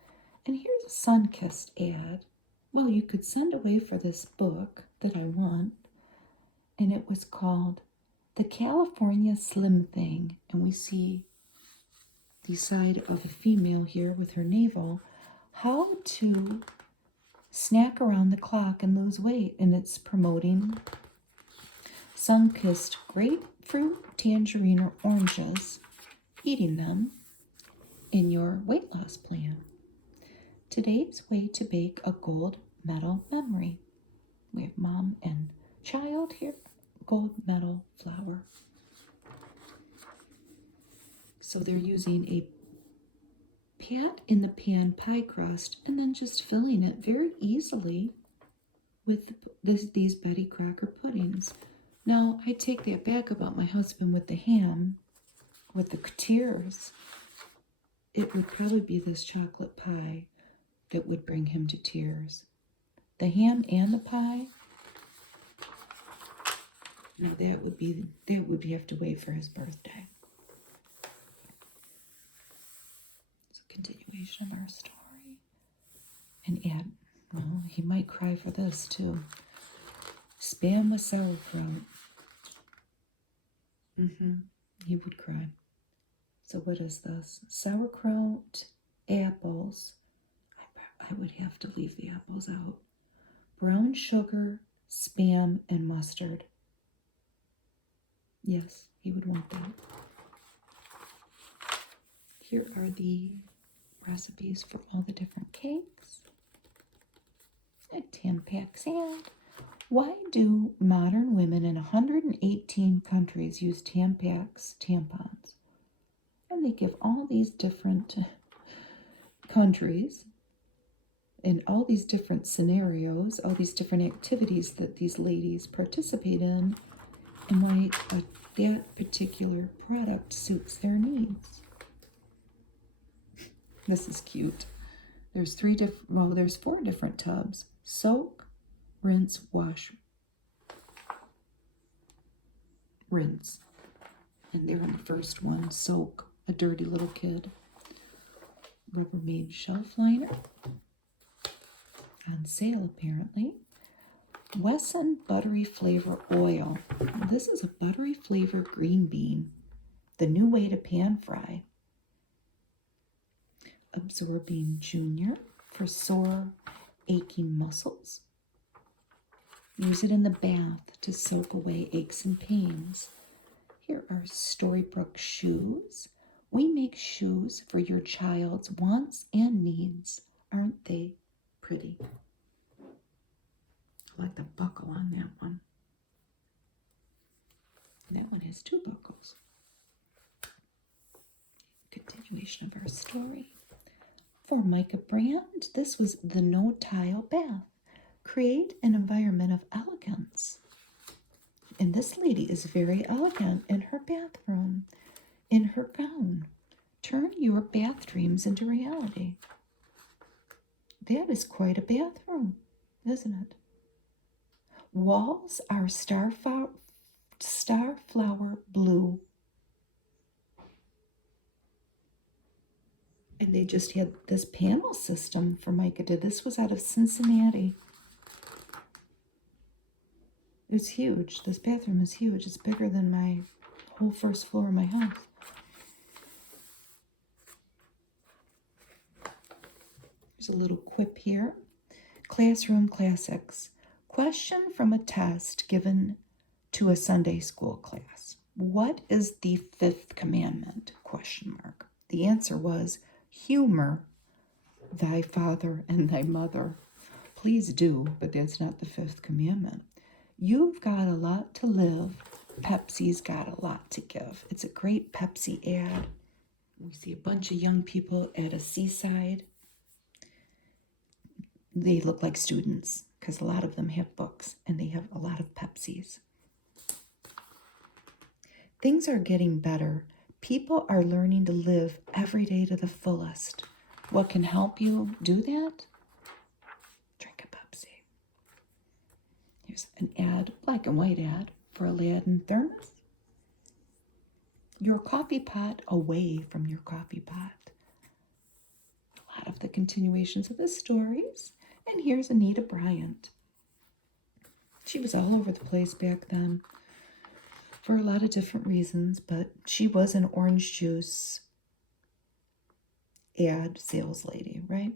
And here's a Sunkissed ad. Well, you could send away for this book that I want. And it was called The California Slim Thing. And we see the side of a female here with her navel. How to snack around the clock and lose weight. And it's promoting sun-kissed grapefruit, tangerine, or oranges. Eating them in your weight loss plan. Today's way to bake a gold medal memory. We have mom and child here. Gold medal flour. So they're using a pat in the pan pie crust and then just filling it very easily with these Betty Crocker puddings. Now, I take that back about my husband with the ham, with the tears. It would probably be this chocolate pie that would bring him to tears. The ham and the pie. Now that would have to wait for his birthday. It's a continuation of our story. And add, well, he might cry for this too. Spam with sauerkraut. He would cry. So what is this? Sauerkraut, apples. I would have to leave the apples out. Brown sugar, spam, and mustard. Yes, he would want that. Here are the recipes for all the different cakes. A 10-pack salad. Why do modern women in 118 countries use Tampax tampons? And they give all these different countries and all these different scenarios, all these different activities that these ladies participate in, and why that particular product suits their needs. This is cute. There's there's 4 different tubs. Soak, rinse, wash. rinse. And there on the first one, soak, a dirty little kid. Rubbermaid shelf liner. On sale, apparently. Wesson Buttery Flavor Oil. This is a buttery flavor green bean. The new way to pan fry. Absorbing Junior for sore, aching muscles. Use it in the bath to soak away aches and pains. Here are Storybrooke shoes. We make shoes for your child's wants and needs. Aren't they pretty? I like the buckle on that one. That one has 2 buckles. Continuation of our story. For Micah Brand, this was the no-tile bath. Create an environment of elegance. And this lady is very elegant in her bathroom, in her gown. Turn your bath dreams into reality. That is quite a bathroom, isn't it? Walls are starflower blue. And they just had this panel system for Micah did. This was out of Cincinnati. It's huge. This bathroom is huge. It's bigger than my whole first floor of my house. There's a little quip here. Classroom Classics. Question from a test given to a Sunday school class. What is the 5th commandment? Question mark. The answer was, humor thy father and thy mother. Please do, but that's not the 5th commandment. You've got a lot to live. Pepsi's got a lot to give. It's a great Pepsi ad. We see a bunch of young people at a seaside. They look like students because a lot of them have books and they have a lot of Pepsis. Things are getting better. People are learning to live every day to the fullest. What can help you do that? Drink a Pepsi. Here's an ad, black and white ad, for Aladdin thermos. Your coffee pot away from your coffee pot. A lot of the continuations of the stories. And here's Anita Bryant. She was all over the place back then for a lot of different reasons, but she was an orange juice ad sales lady, right?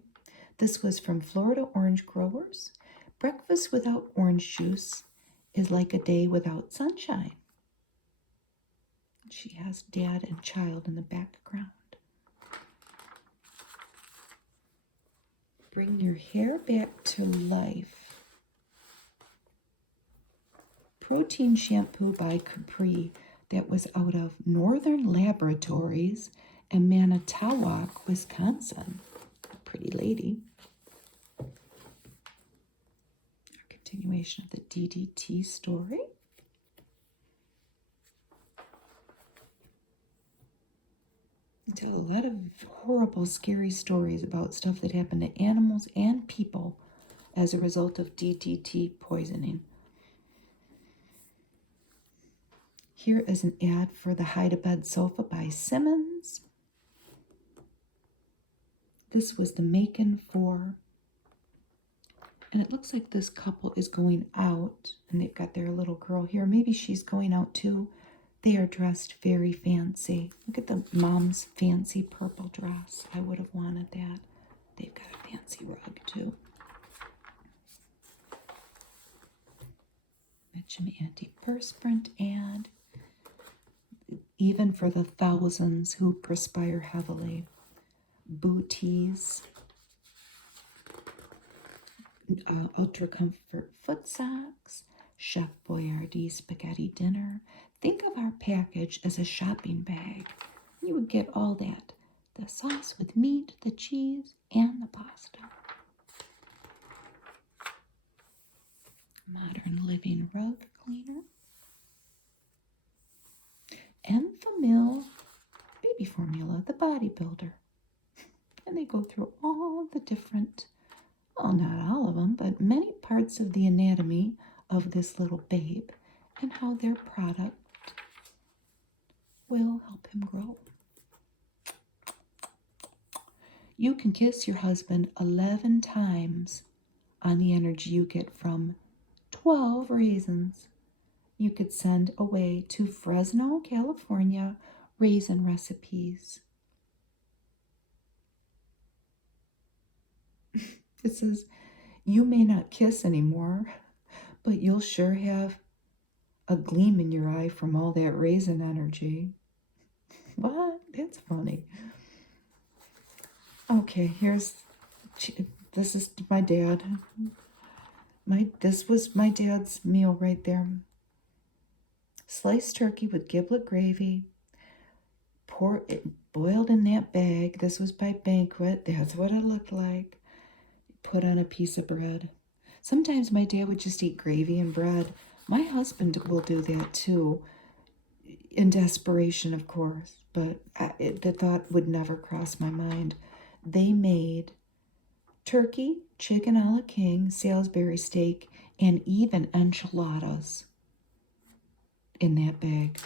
This was from Florida Orange Growers. Breakfast without orange juice is like a day without sunshine. She has dad and child in the background. Bring your hair back to life. Protein shampoo by Capri that was out of Northern Laboratories in Manitowoc, Wisconsin. A pretty lady. A continuation of the DDT story. We tell a lot of horrible, scary stories about stuff that happened to animals and people as a result of DDT poisoning. Here is an ad for the Hide-A-Bed sofa by Simmons. This was the make-in for, and it looks like this couple is going out, and they've got their little girl here. Maybe she's going out too. They are dressed very fancy. Look at the mom's fancy purple dress. I would have wanted that. They've got a fancy rug too. Mitchum antiperspirant ad. Even for the thousands who perspire heavily. Booties. Ultra Comfort foot socks. Chef Boyardee spaghetti dinner. Think of our package as a shopping bag. You would get all that. The sauce with meat, the cheese, and the pasta. Modern Living rug cleaner. Enfamil baby formula, the bodybuilder. And they go through all the different, well, not all of them, but many parts of the anatomy of this little babe and how their product will help him grow. You can kiss your husband 11 times on the energy you get from 12 raisins. You could send away to Fresno, California, raisin recipes. It says, you may not kiss anymore, but you'll sure have a gleam in your eye from all that raisin energy. What? That's funny. Okay, this is my dad. This was my dad's meal right there. Sliced turkey with giblet gravy, boiled in that bag. This was by Banquet. That's what it looked like. Put on a piece of bread. Sometimes my dad would just eat gravy and bread. My husband will do that too, in desperation, of course, but the thought would never cross my mind. They made turkey, chicken a la king, Salisbury steak, and even enchiladas in that bag.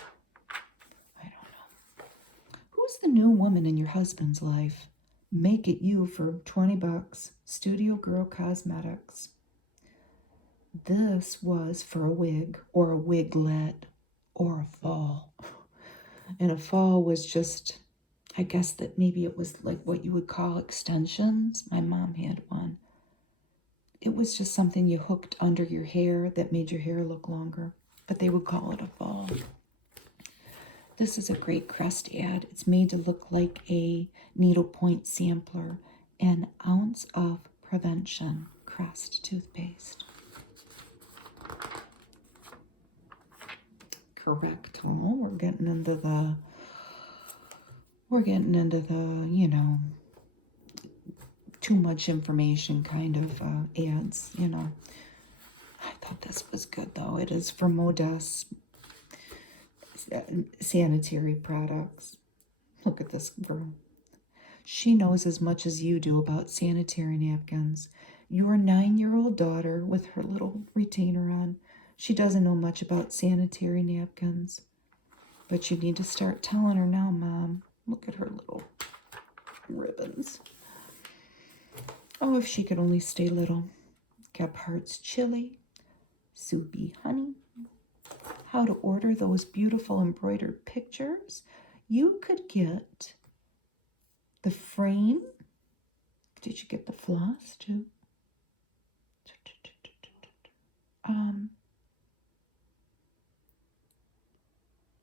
I don't know. Who's the new woman in your husband's life? Make it you for $20. Studio Girl Cosmetics. This was for a wig or a wiglet or a fall. And a fall was just, I guess that maybe it was like what you would call extensions. My mom had one. It was just something you hooked under your hair that made your hair look longer, but they would call it a fall. This is a great Crest ad. It's made to look like a needlepoint sampler. An ounce of prevention. Crest toothpaste. Correct. Oh, we're getting into the, you know, too much information kind of ads, you know. I thought this was good, though. It is for Modest sanitary products. Look at this girl. She knows as much as you do about sanitary napkins. Your 9-year-old daughter with her little retainer on, she doesn't know much about sanitary napkins. But you need to start telling her now, Mom. Look at her little ribbons. Oh, if she could only stay little. Gephardt's chili, soupy honey. How to order those beautiful embroidered pictures. You could get the frame. Did you get the floss too?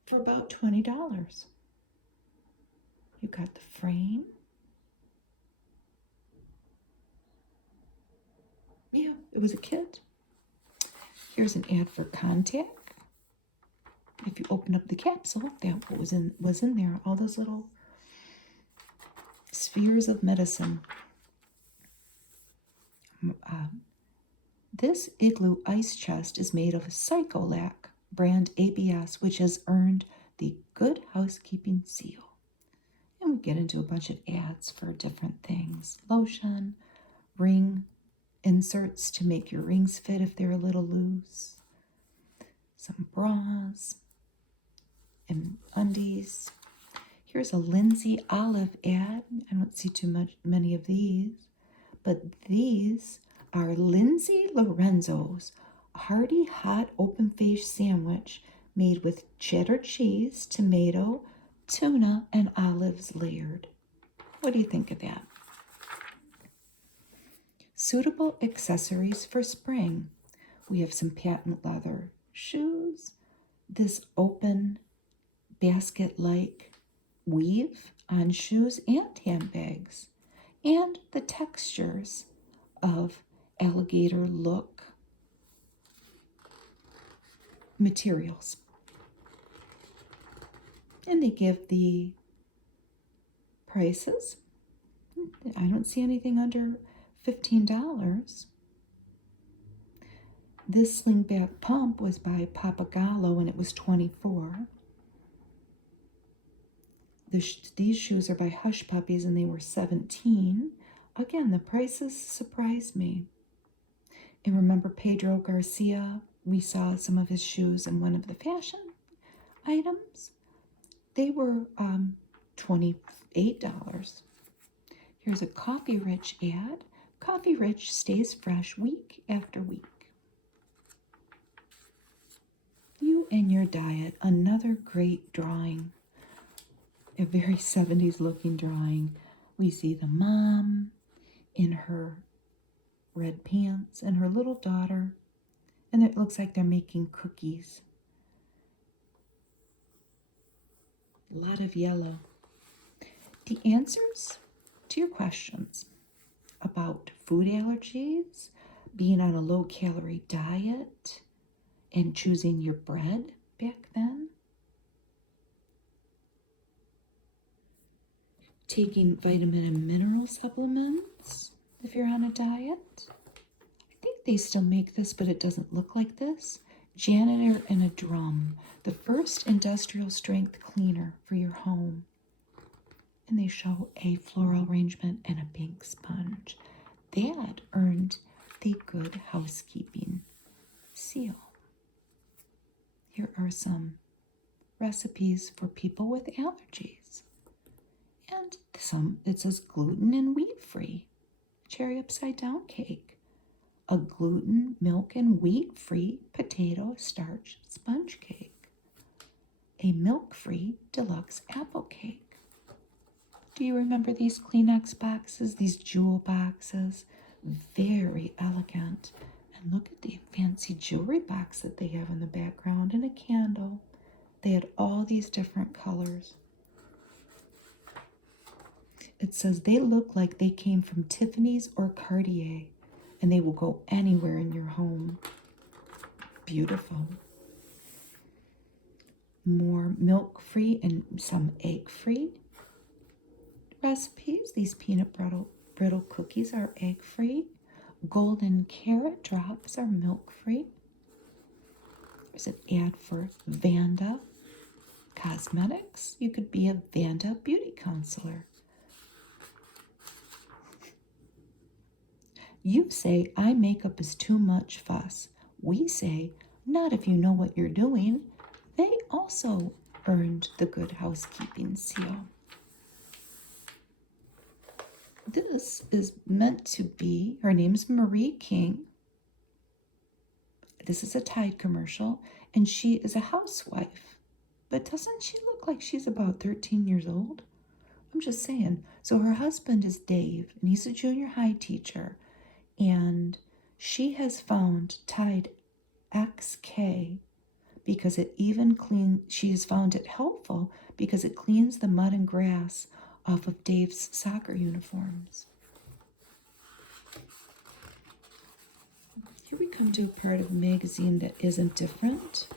For about $20. You got the frame. Yeah, it was a kit. Here's an ad for Contact. If you open up the capsule, that was in there. All those little spheres of medicine. This igloo ice chest is made of Psycholac brand ABS, which has earned the Good Housekeeping seal. And we get into a bunch of ads for different things. Lotion, ring inserts to make your rings fit if they're a little loose. Some bras and undies. Here's a Lindsay Olive ad. I don't see many of these, but these are Lindsay Lorenzo's hearty hot open-faced sandwich made with cheddar cheese, tomato, tuna, and olives layered. What do you think of that? Suitable accessories for spring. We have some patent leather shoes, this open basket-like weave on shoes and handbags, and the textures of alligator look materials. And they give the prices. I don't see anything under $15. This slingback pump was by Papagallo and it was $24. These shoes are by Hush Puppies and they were $17. Again, the prices surprised me. And remember Pedro Garcia? We saw some of his shoes in one of the fashion items. They were $28. Here's a Coffee Rich ad. Coffee Rich stays fresh week after week. You and your diet, another great drawing. A very 70s looking drawing. We see the mom in her red pants and her little daughter, and it looks like they're making cookies. A lot of yellow. The answers to your questions about food allergies, being on a low-calorie diet, and choosing your bread back then, taking vitamin and mineral supplements if you're on a diet. I think they still make this, but it doesn't look like this. Janitor in a drum, the first industrial strength cleaner for your home. And they show a floral arrangement and a pink sponge. That earned the Good Housekeeping seal. Here are some recipes for people with allergies. And some, it says gluten and wheat-free. Cherry upside down cake. A gluten, milk, and wheat-free potato starch sponge cake. A milk-free deluxe apple cake. Do you remember these Kleenex boxes, these jewel boxes? Very elegant. And look at the fancy jewelry box that they have in the background and a candle. They had all these different colors. It says they look like they came from Tiffany's or Cartier, and they will go anywhere in your home. Beautiful. More milk-free and some egg-free recipes. These peanut brittle cookies are egg-free. Golden carrot drops are milk-free. There's an ad for Vanda Cosmetics. You could be a Vanda beauty counselor. You say, eye makeup is too much fuss. We say, not if you know what you're doing. They also earned the Good Housekeeping seal. This is meant to be, her name's Marie King. This is a Tide commercial, and she is a housewife. But doesn't she look like she's about 13 years old? I'm just saying. So her husband is Dave, and he's a junior high teacher. And she has found Tide XK because it even she has found it helpful because it cleans the mud and grass off of Dave's soccer uniforms. Here we come to a part of the magazine that isn't different.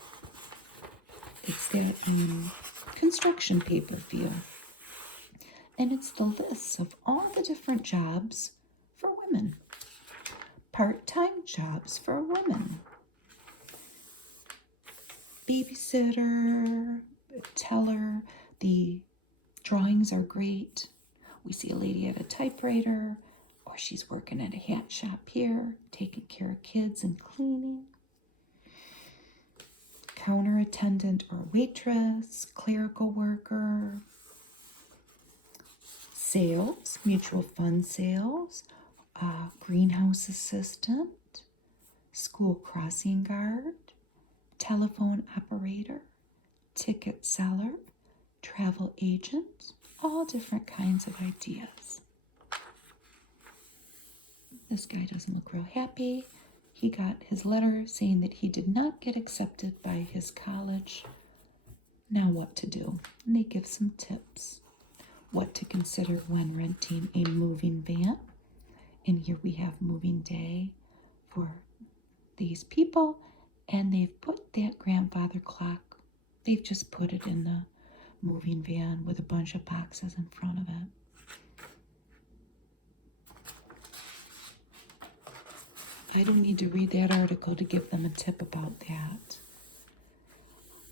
It's that construction paper feel. And it's the lists of all the different jobs for women. Part-time jobs for women. Babysitter, teller. The drawings are great. We see a lady at a typewriter, or she's working at a hat shop here, taking care of kids and cleaning. Counter attendant or waitress, clerical worker. Sales, mutual fund sales, greenhouse assistant, school crossing guard, telephone operator, ticket seller, travel agent, all different kinds of ideas. This guy doesn't look real happy. He got his letter saying that he did not get accepted by his college. Now what to do? And they give some tips. What to consider when renting a moving van. And here we have moving day for these people. And they've put that grandfather clock, they've just put it in the moving van with a bunch of boxes in front of it. I don't need to read that article to give them a tip about that.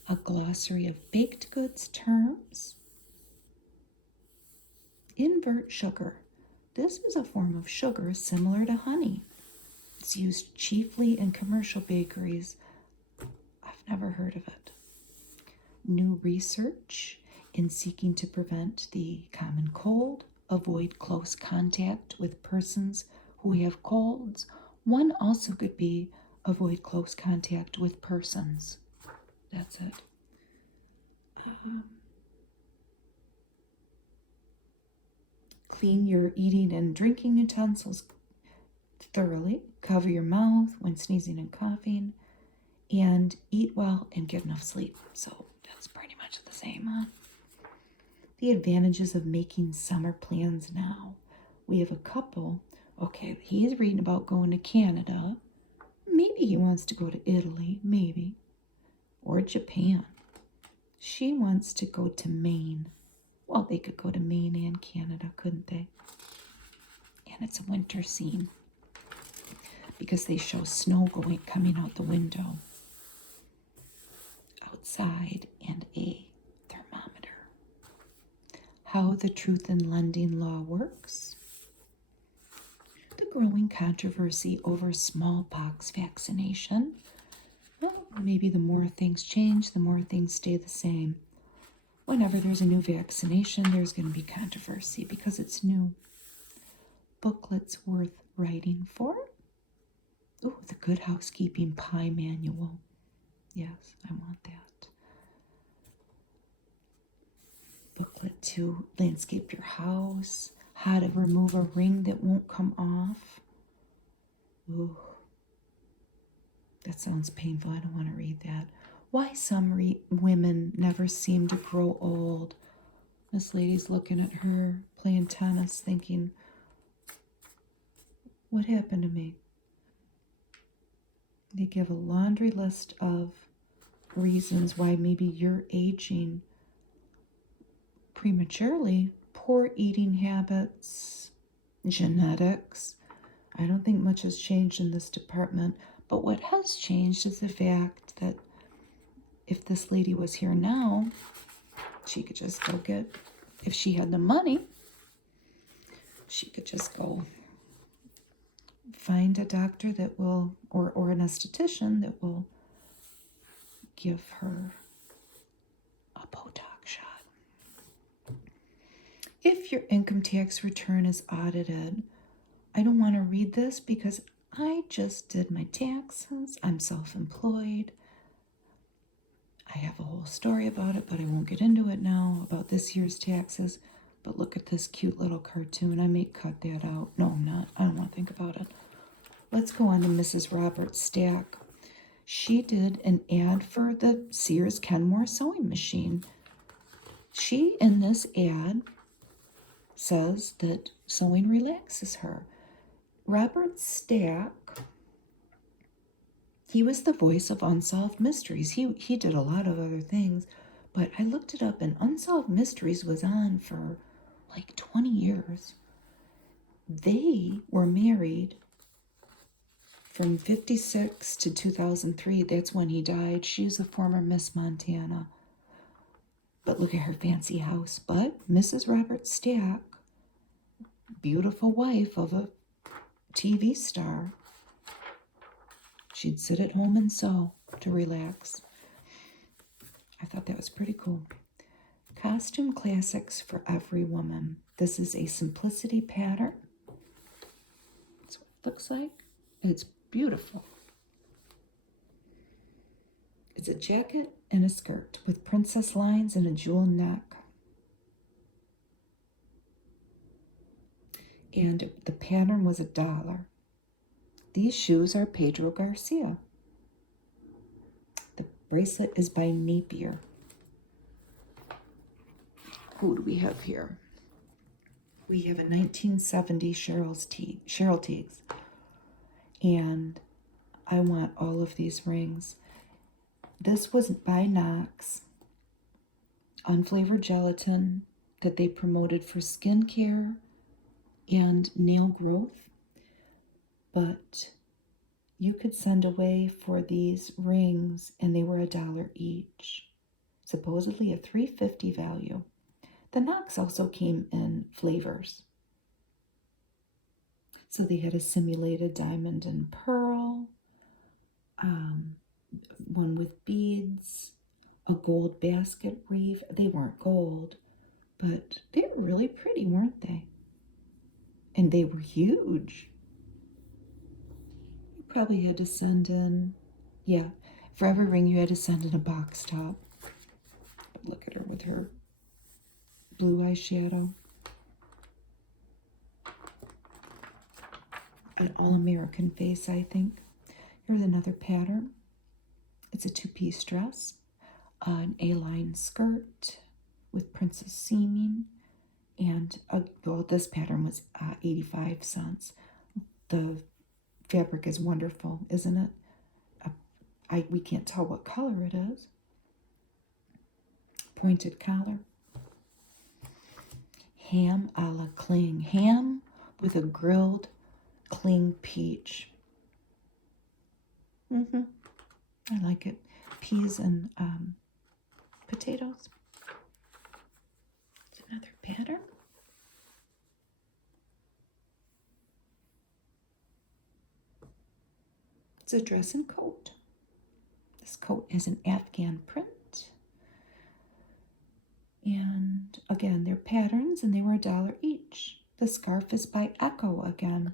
A glossary of baked goods terms. Invert sugar. This is a form of sugar similar to honey. It's used chiefly in commercial bakeries. I've never heard of it. New research In seeking to prevent the common cold, avoid close contact with persons who have colds. One also could be avoid close contact with persons. That's it. Clean your eating and drinking utensils thoroughly. Cover your mouth when sneezing and coughing. And eat well and get enough sleep. So that's pretty much the same, huh? The advantages of making summer plans now. We have a couple. Okay, he's reading about going to Canada. Maybe he wants to go to Italy, maybe. Or Japan. She wants to go to Maine. Well, they could go to Maine and Canada, couldn't they? And it's a winter scene because they show snow coming out the window outside and a thermometer. How the truth in lending law works. The growing controversy over smallpox vaccination. Well, maybe the more things change, the more things stay the same. Whenever there's a new vaccination, there's going to be controversy because it's new. Booklets worth writing for. Oh, the Good Housekeeping Pie Manual. Yes, I want that. Booklet to landscape your house. How to remove a ring that won't come off. Ooh, that sounds painful. I don't want to read that. Why some women never seem to grow old. This lady's looking at her playing tennis thinking, what happened to me? They give a laundry list of reasons why maybe you're aging prematurely. Poor eating habits, genetics. I don't think much has changed in this department, but what has changed is the fact that if this lady was here now, she could just go get, if she had the money, she could just go find a doctor that will, or an esthetician that will give her a Botox shot. If your income tax return is audited, I don't want to read this because I just did my taxes. I'm self-employed. I have a whole story about it, but I won't get into it now, about this year's taxes. But look at this cute little cartoon. I may cut that out. No, I'm not. I don't want to think about it. Let's go on to Mrs. Robert Stack. She did an ad for the Sears Kenmore sewing machine. She, in this ad, says that sewing relaxes her. Robert Stack, he was the voice of Unsolved Mysteries. He did a lot of other things, but I looked it up, and Unsolved Mysteries was on for like 20 years. They were married from 56 to 2003. That's when he died. She's a former Miss Montana. But look at her fancy house. But Mrs. Robert Stack, beautiful wife of a TV star, she'd sit at home and sew to relax. I thought that was pretty cool. Costume classics for every woman. This is a simplicity pattern. That's what it looks like. It's beautiful. It's a jacket and a skirt with princess lines and a jewel neck. And the pattern was $1. These shoes are Pedro Garcia. The bracelet is by Napier. Who do we have here? We have a 1970 Cheryl Tiegs. And I want all of these rings. This was by Knox, unflavored gelatin that they promoted for skincare and nail growth. But you could send away for these rings, and they were $1 each. Supposedly a $3.50 value. The Knox also came in flavors. So they had a simulated diamond and pearl, one with beads, a gold basket weave. They weren't gold, but they were really pretty, weren't they? And they were huge. You probably had to send in, yeah, for every ring you had to send in a box top. But look at her with her blue eyeshadow. An all-American face, I think. Here's another pattern. It's a two-piece dress, an A-line skirt with princess seaming, and well, this pattern was 85 cents. The fabric is wonderful, isn't it? We can't tell what color it is. Pointed collar. Ham a la cling. Ham with a grilled cling peach. I like it. Peas and potatoes. It's another pattern. It's a dress and coat. This coat has an Afghan print. And again, they're patterns and they were $1 each. The scarf is by Echo again.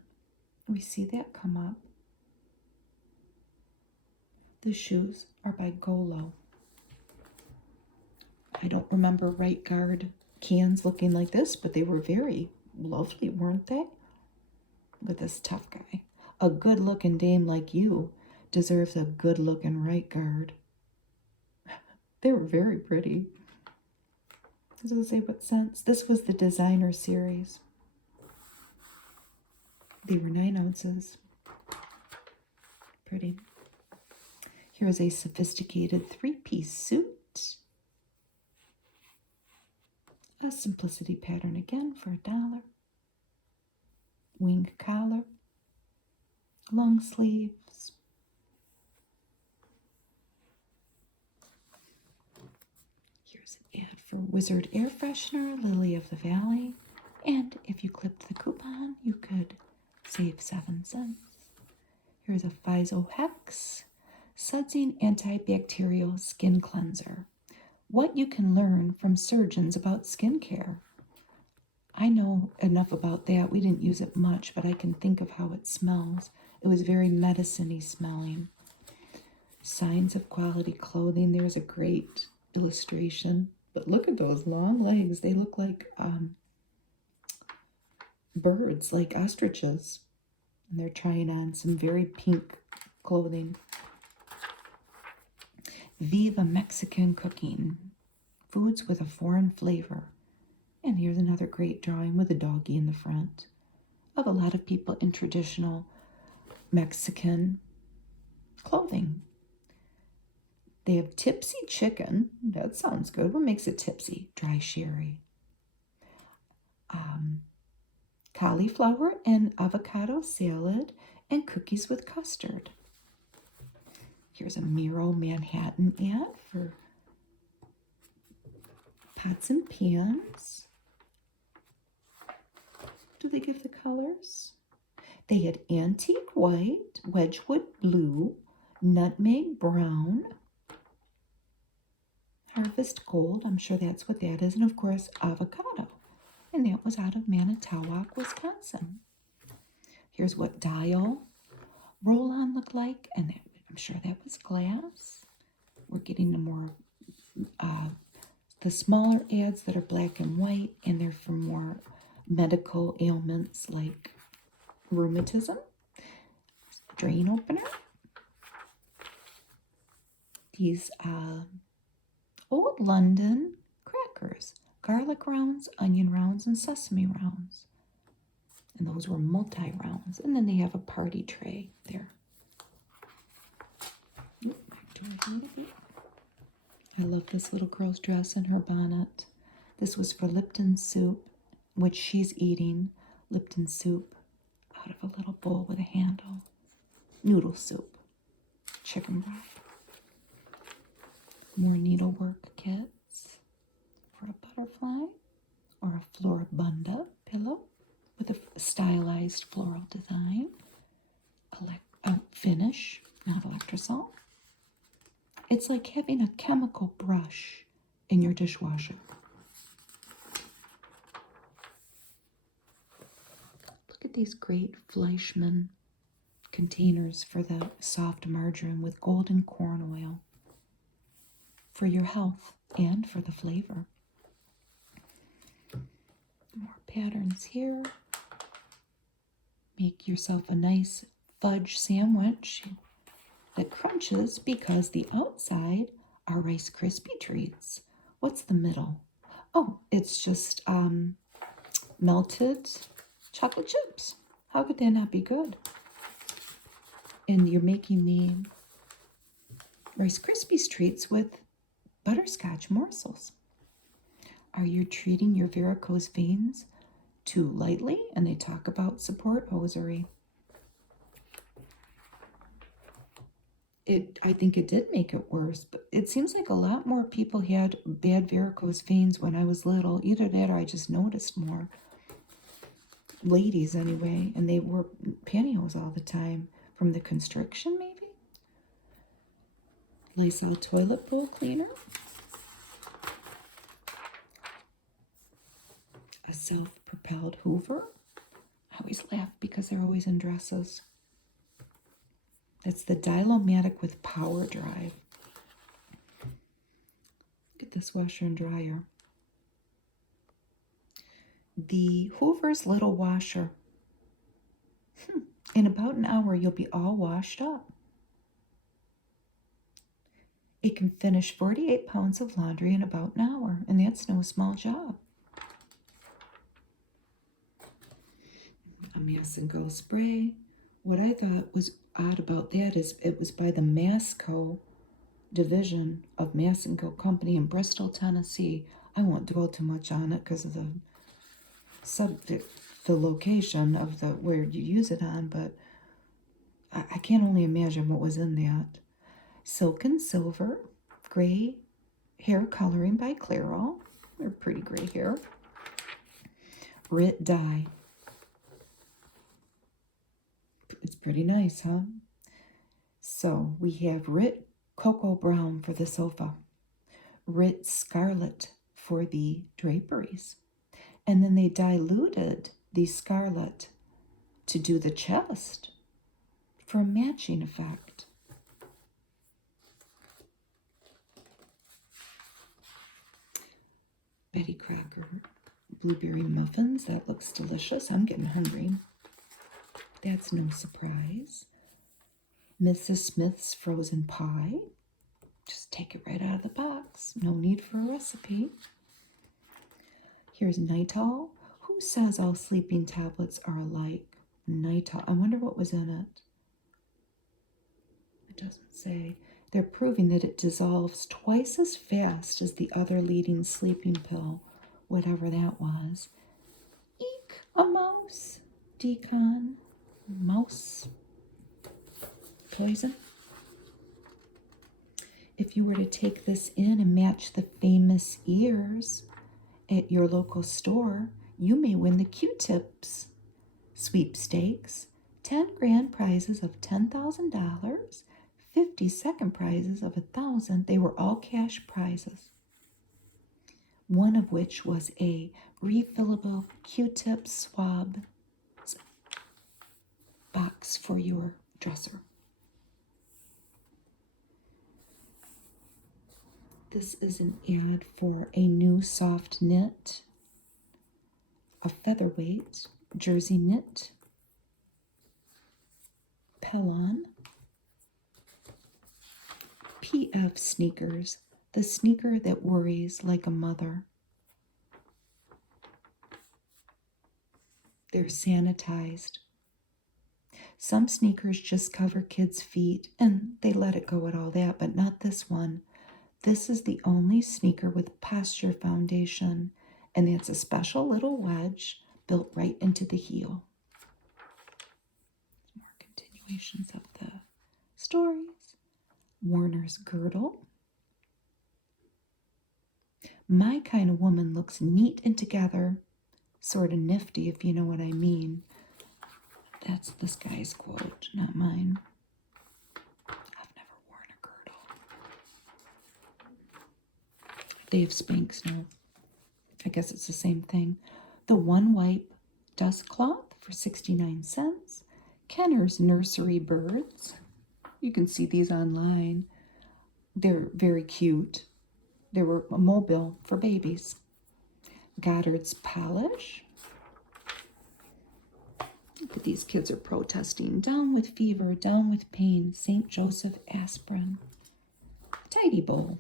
We see that come up. The shoes are by Golo. I don't remember right guard cans looking like this, but they were very lovely, weren't they? Look at this tough guy. A good-looking dame like you deserves a good-looking right guard. They were very pretty. Does it say what cents? This was the designer series. They were 9 ounces. Pretty. Here is a sophisticated 3-piece suit. A simplicity pattern again for $1. Wing collar. Long sleeves. Here's an ad for Wizard Air Freshener, Lily of the Valley. And if you clipped the coupon, you could save 7 cents. Here's a Physo Hex Sudsing Antibacterial Skin Cleanser. What you can learn from surgeons about skincare. I know enough about that. We didn't use it much, but I can think of how it smells. It was very medicine-y smelling. Signs of quality clothing. There's a great illustration. But look at those long legs. They look like birds, like ostriches. And they're trying on some very pink clothing. Viva Mexican Cooking. Foods with a foreign flavor. And here's another great drawing with a doggy in the front of a lot of people in traditional Mexican clothing. They have tipsy chicken. That sounds good. What makes it tipsy? Dry sherry. Cauliflower and avocado salad and cookies with custard. Here's a Miro Manhattan ad for pots and pans. Do they give the colors? They had antique white, Wedgwood blue, nutmeg brown, harvest gold. I'm sure that's what that is. And of course, avocado. And that was out of Manitowoc, Wisconsin. Here's what dial roll-on looked like. And that, I'm sure that was glass. We're getting the more, the smaller ads that are black and white. And they're for more medical ailments like rheumatism. Drain opener. These Old London crackers. Garlic rounds, onion rounds, and sesame rounds. And those were multi-rounds. And then they have a party tray there. Back to it a little bit. I love this little girl's dress and her bonnet. This was for Lipton soup, which she's eating. Lipton soup out of a little bowl with a handle. Noodle soup. Chicken broth. More needlework kits for a butterfly or a floribunda pillow with a stylized floral design. Finish, not electrosol. It's like having a chemical brush in your dishwasher. Look at these great Fleischmann containers for the soft margarine with golden corn oil for your health and for the flavor. More patterns here. Make yourself a nice fudge sandwich that crunches because the outside are Rice Krispie treats. What's the middle? Oh, it's just melted chocolate chips. How could that not be good? And you're making the Rice Krispies treats with butterscotch morsels. Are you treating your varicose veins too lightly? And they talk about support hosiery. I think it did make it worse, but it seems like a lot more people had bad varicose veins when I was little. Either that or I just noticed more. Ladies, anyway, and they wore pantyhose all the time from the constriction, maybe? Lysol toilet bowl cleaner. A self-propelled Hoover. I always laugh because they're always in dresses. That's the Dial-O-Matic with power drive. Look at this washer and dryer. The Hoover's little washer. In about an hour, you'll be all washed up. It can finish 48 pounds of laundry in about an hour, and that's no small job. A Mass and Go spray. What I thought was odd about that is it was by the Masco division of Mass and Go Company in Bristol, Tennessee. I won't dwell too much on it because of the subject, the location of the where you use it on, but I can only imagine what was in that. Silk and Silver, gray hair coloring by Clairol. They're pretty gray hair. Rit dye. It's pretty nice, huh? So we have Rit Cocoa Brown for the sofa, Rit Scarlet for the draperies, and then they diluted the scarlet to do the chest for a matching effect. Betty Crocker blueberry muffins. That looks delicious. I'm getting hungry. That's no surprise. Mrs. Smith's frozen pie. Just take it right out of the box. No need for a recipe. Here's Nitol. Who says all sleeping tablets are alike? Nitol. I wonder what was in it. It doesn't say. They're proving that it dissolves twice as fast as the other leading sleeping pill, whatever that was. Eek, a mouse. Decon. Mouse poison. If you were to take this in and match the famous ears at your local store, you may win the Q-tips sweepstakes. 10 grand prizes of $10,000, 50 second prizes of $1,000. They were all cash prizes. One of which was a refillable Q-tip swab box for your dresser. This is an ad for a new soft knit, a featherweight jersey knit, Pellon, PF sneakers, the sneaker that worries like a mother. They're sanitized. Some sneakers just cover kids' feet, and they let it go at all that, but not this one. This is the only sneaker with posture foundation, and it's a special little wedge built right into the heel. More continuations of the stories. Warner's girdle. My kind of woman looks neat and together, sort of nifty, if you know what I mean. That's this guy's quote, not mine. I've never worn a girdle. They have Spanx now. I guess it's the same thing. The One Wipe Dust Cloth for 69 cents. Kenner's Nursery Birds. You can see these online. They're very cute. They were mobile for babies. Goddard's Polish. Look at these kids are protesting. Down with fever, down with pain. St. Joseph aspirin. Tidy Bowl.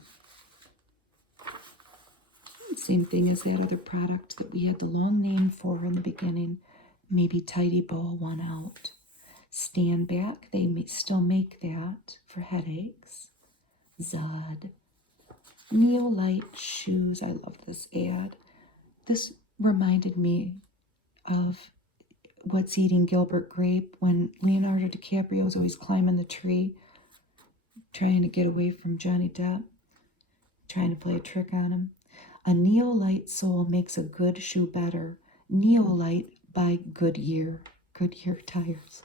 Same thing as that other product that we had the long name for in the beginning. Maybe Tidy Bowl won out. Stand Back, they still make that for headaches. Zud. Neolite shoes, I love this ad. This reminded me of What's Eating Gilbert Grape when Leonardo DiCaprio was always climbing the tree, trying to get away from Johnny Depp, trying to play a trick on him. A Neolite sole makes a good shoe better. Neolite by Goodyear. Goodyear tires.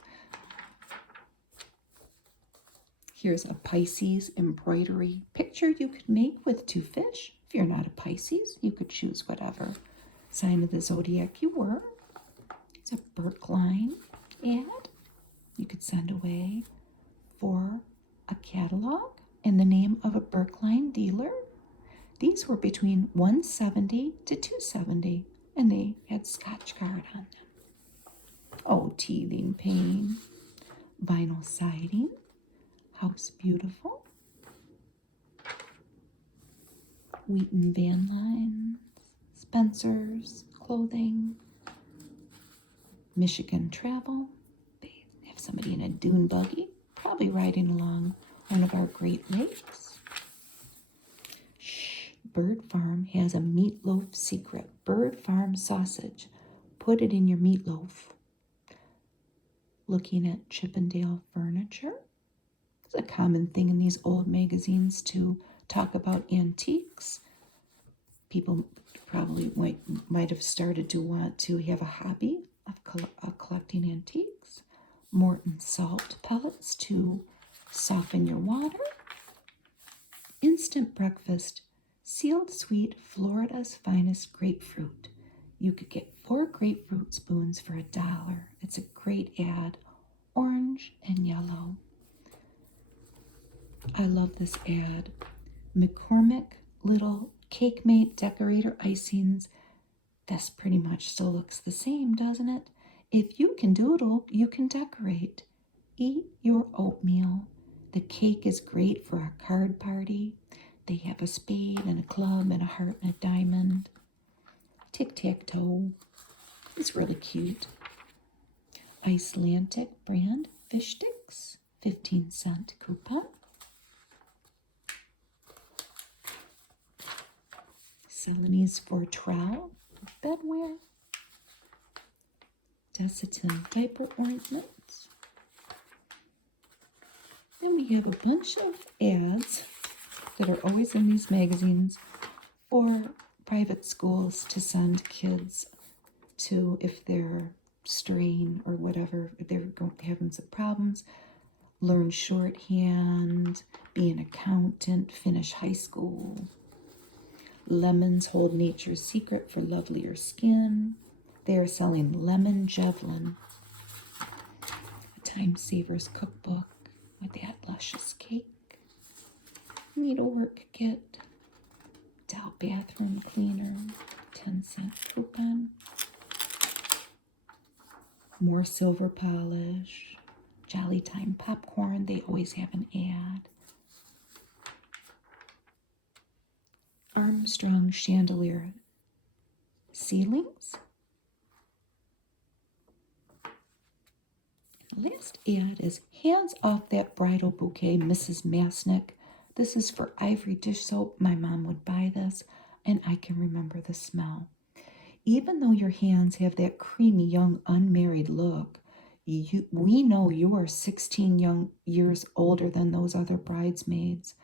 Here's a Pisces embroidery picture you could make with two fish. If you're not a Pisces, you could choose whatever sign of the zodiac you were. It's a Brookline ad. You could send away for a catalog in the name of a Brookline dealer. These were between $170 to $270, and they had Scotchgard on them. Oh, teething pain. Vinyl siding. House Beautiful. Wheaton Van Lines. Spencer's Clothing. Michigan Travel. They have somebody in a dune buggy, probably riding along one of our Great Lakes. Bird Farm has a meatloaf secret. Bird Farm sausage. Put it in your meatloaf. Looking at Chippendale furniture. It's a common thing in these old magazines to talk about antiques. People probably might have started to want to have a hobby of collecting antiques. Morton salt pellets to soften your water. Instant breakfast. Sealed sweet, Florida's finest grapefruit. You could get 4 grapefruit spoons for $1. It's a great ad. Orange and yellow. I love this ad. McCormick little Cake Mate decorator icings. This pretty much still looks the same, doesn't it? If you can doodle, you can decorate. Eat your oatmeal. The cake is great for a card party. They have a spade and a club and a heart and a diamond. Tic-tac-toe. It's really cute. Icelandic brand fish sticks. 15-cent coupon. Celanese Fortrell bedwear. Desitin diaper ointments. Then we have a bunch of ads that are always in these magazines for private schools to send kids to if they're straying or whatever, if they're having some problems. Learn shorthand, be an accountant, finish high school. Lemons hold nature's secret for lovelier skin. They are selling lemon Jevlin. A Time Savers cookbook with that luscious cake. Needlework kit. Dow bathroom cleaner. 10-cent coupon. More silver polish. Jolly Time popcorn. They always have an ad. Armstrong chandelier ceilings. Last ad is hands off that bridal bouquet, Mrs. Masnick. This is for Ivory dish soap. My mom would buy this, and I can remember the smell. Even though your hands have that creamy, young, unmarried look, we know you are 16 years older than those other bridesmaids.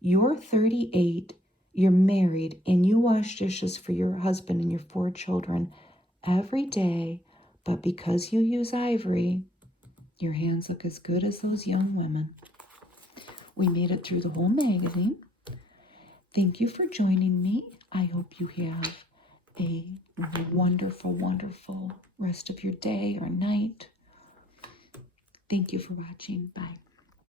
You're 38, you're married, and you wash dishes for your husband and your 4 children every day, but because you use Ivory, your hands look as good as those young women. We made it through the whole magazine. Thank you for joining me. I hope you have a wonderful, wonderful rest of your day or night. Thank you for watching. Bye.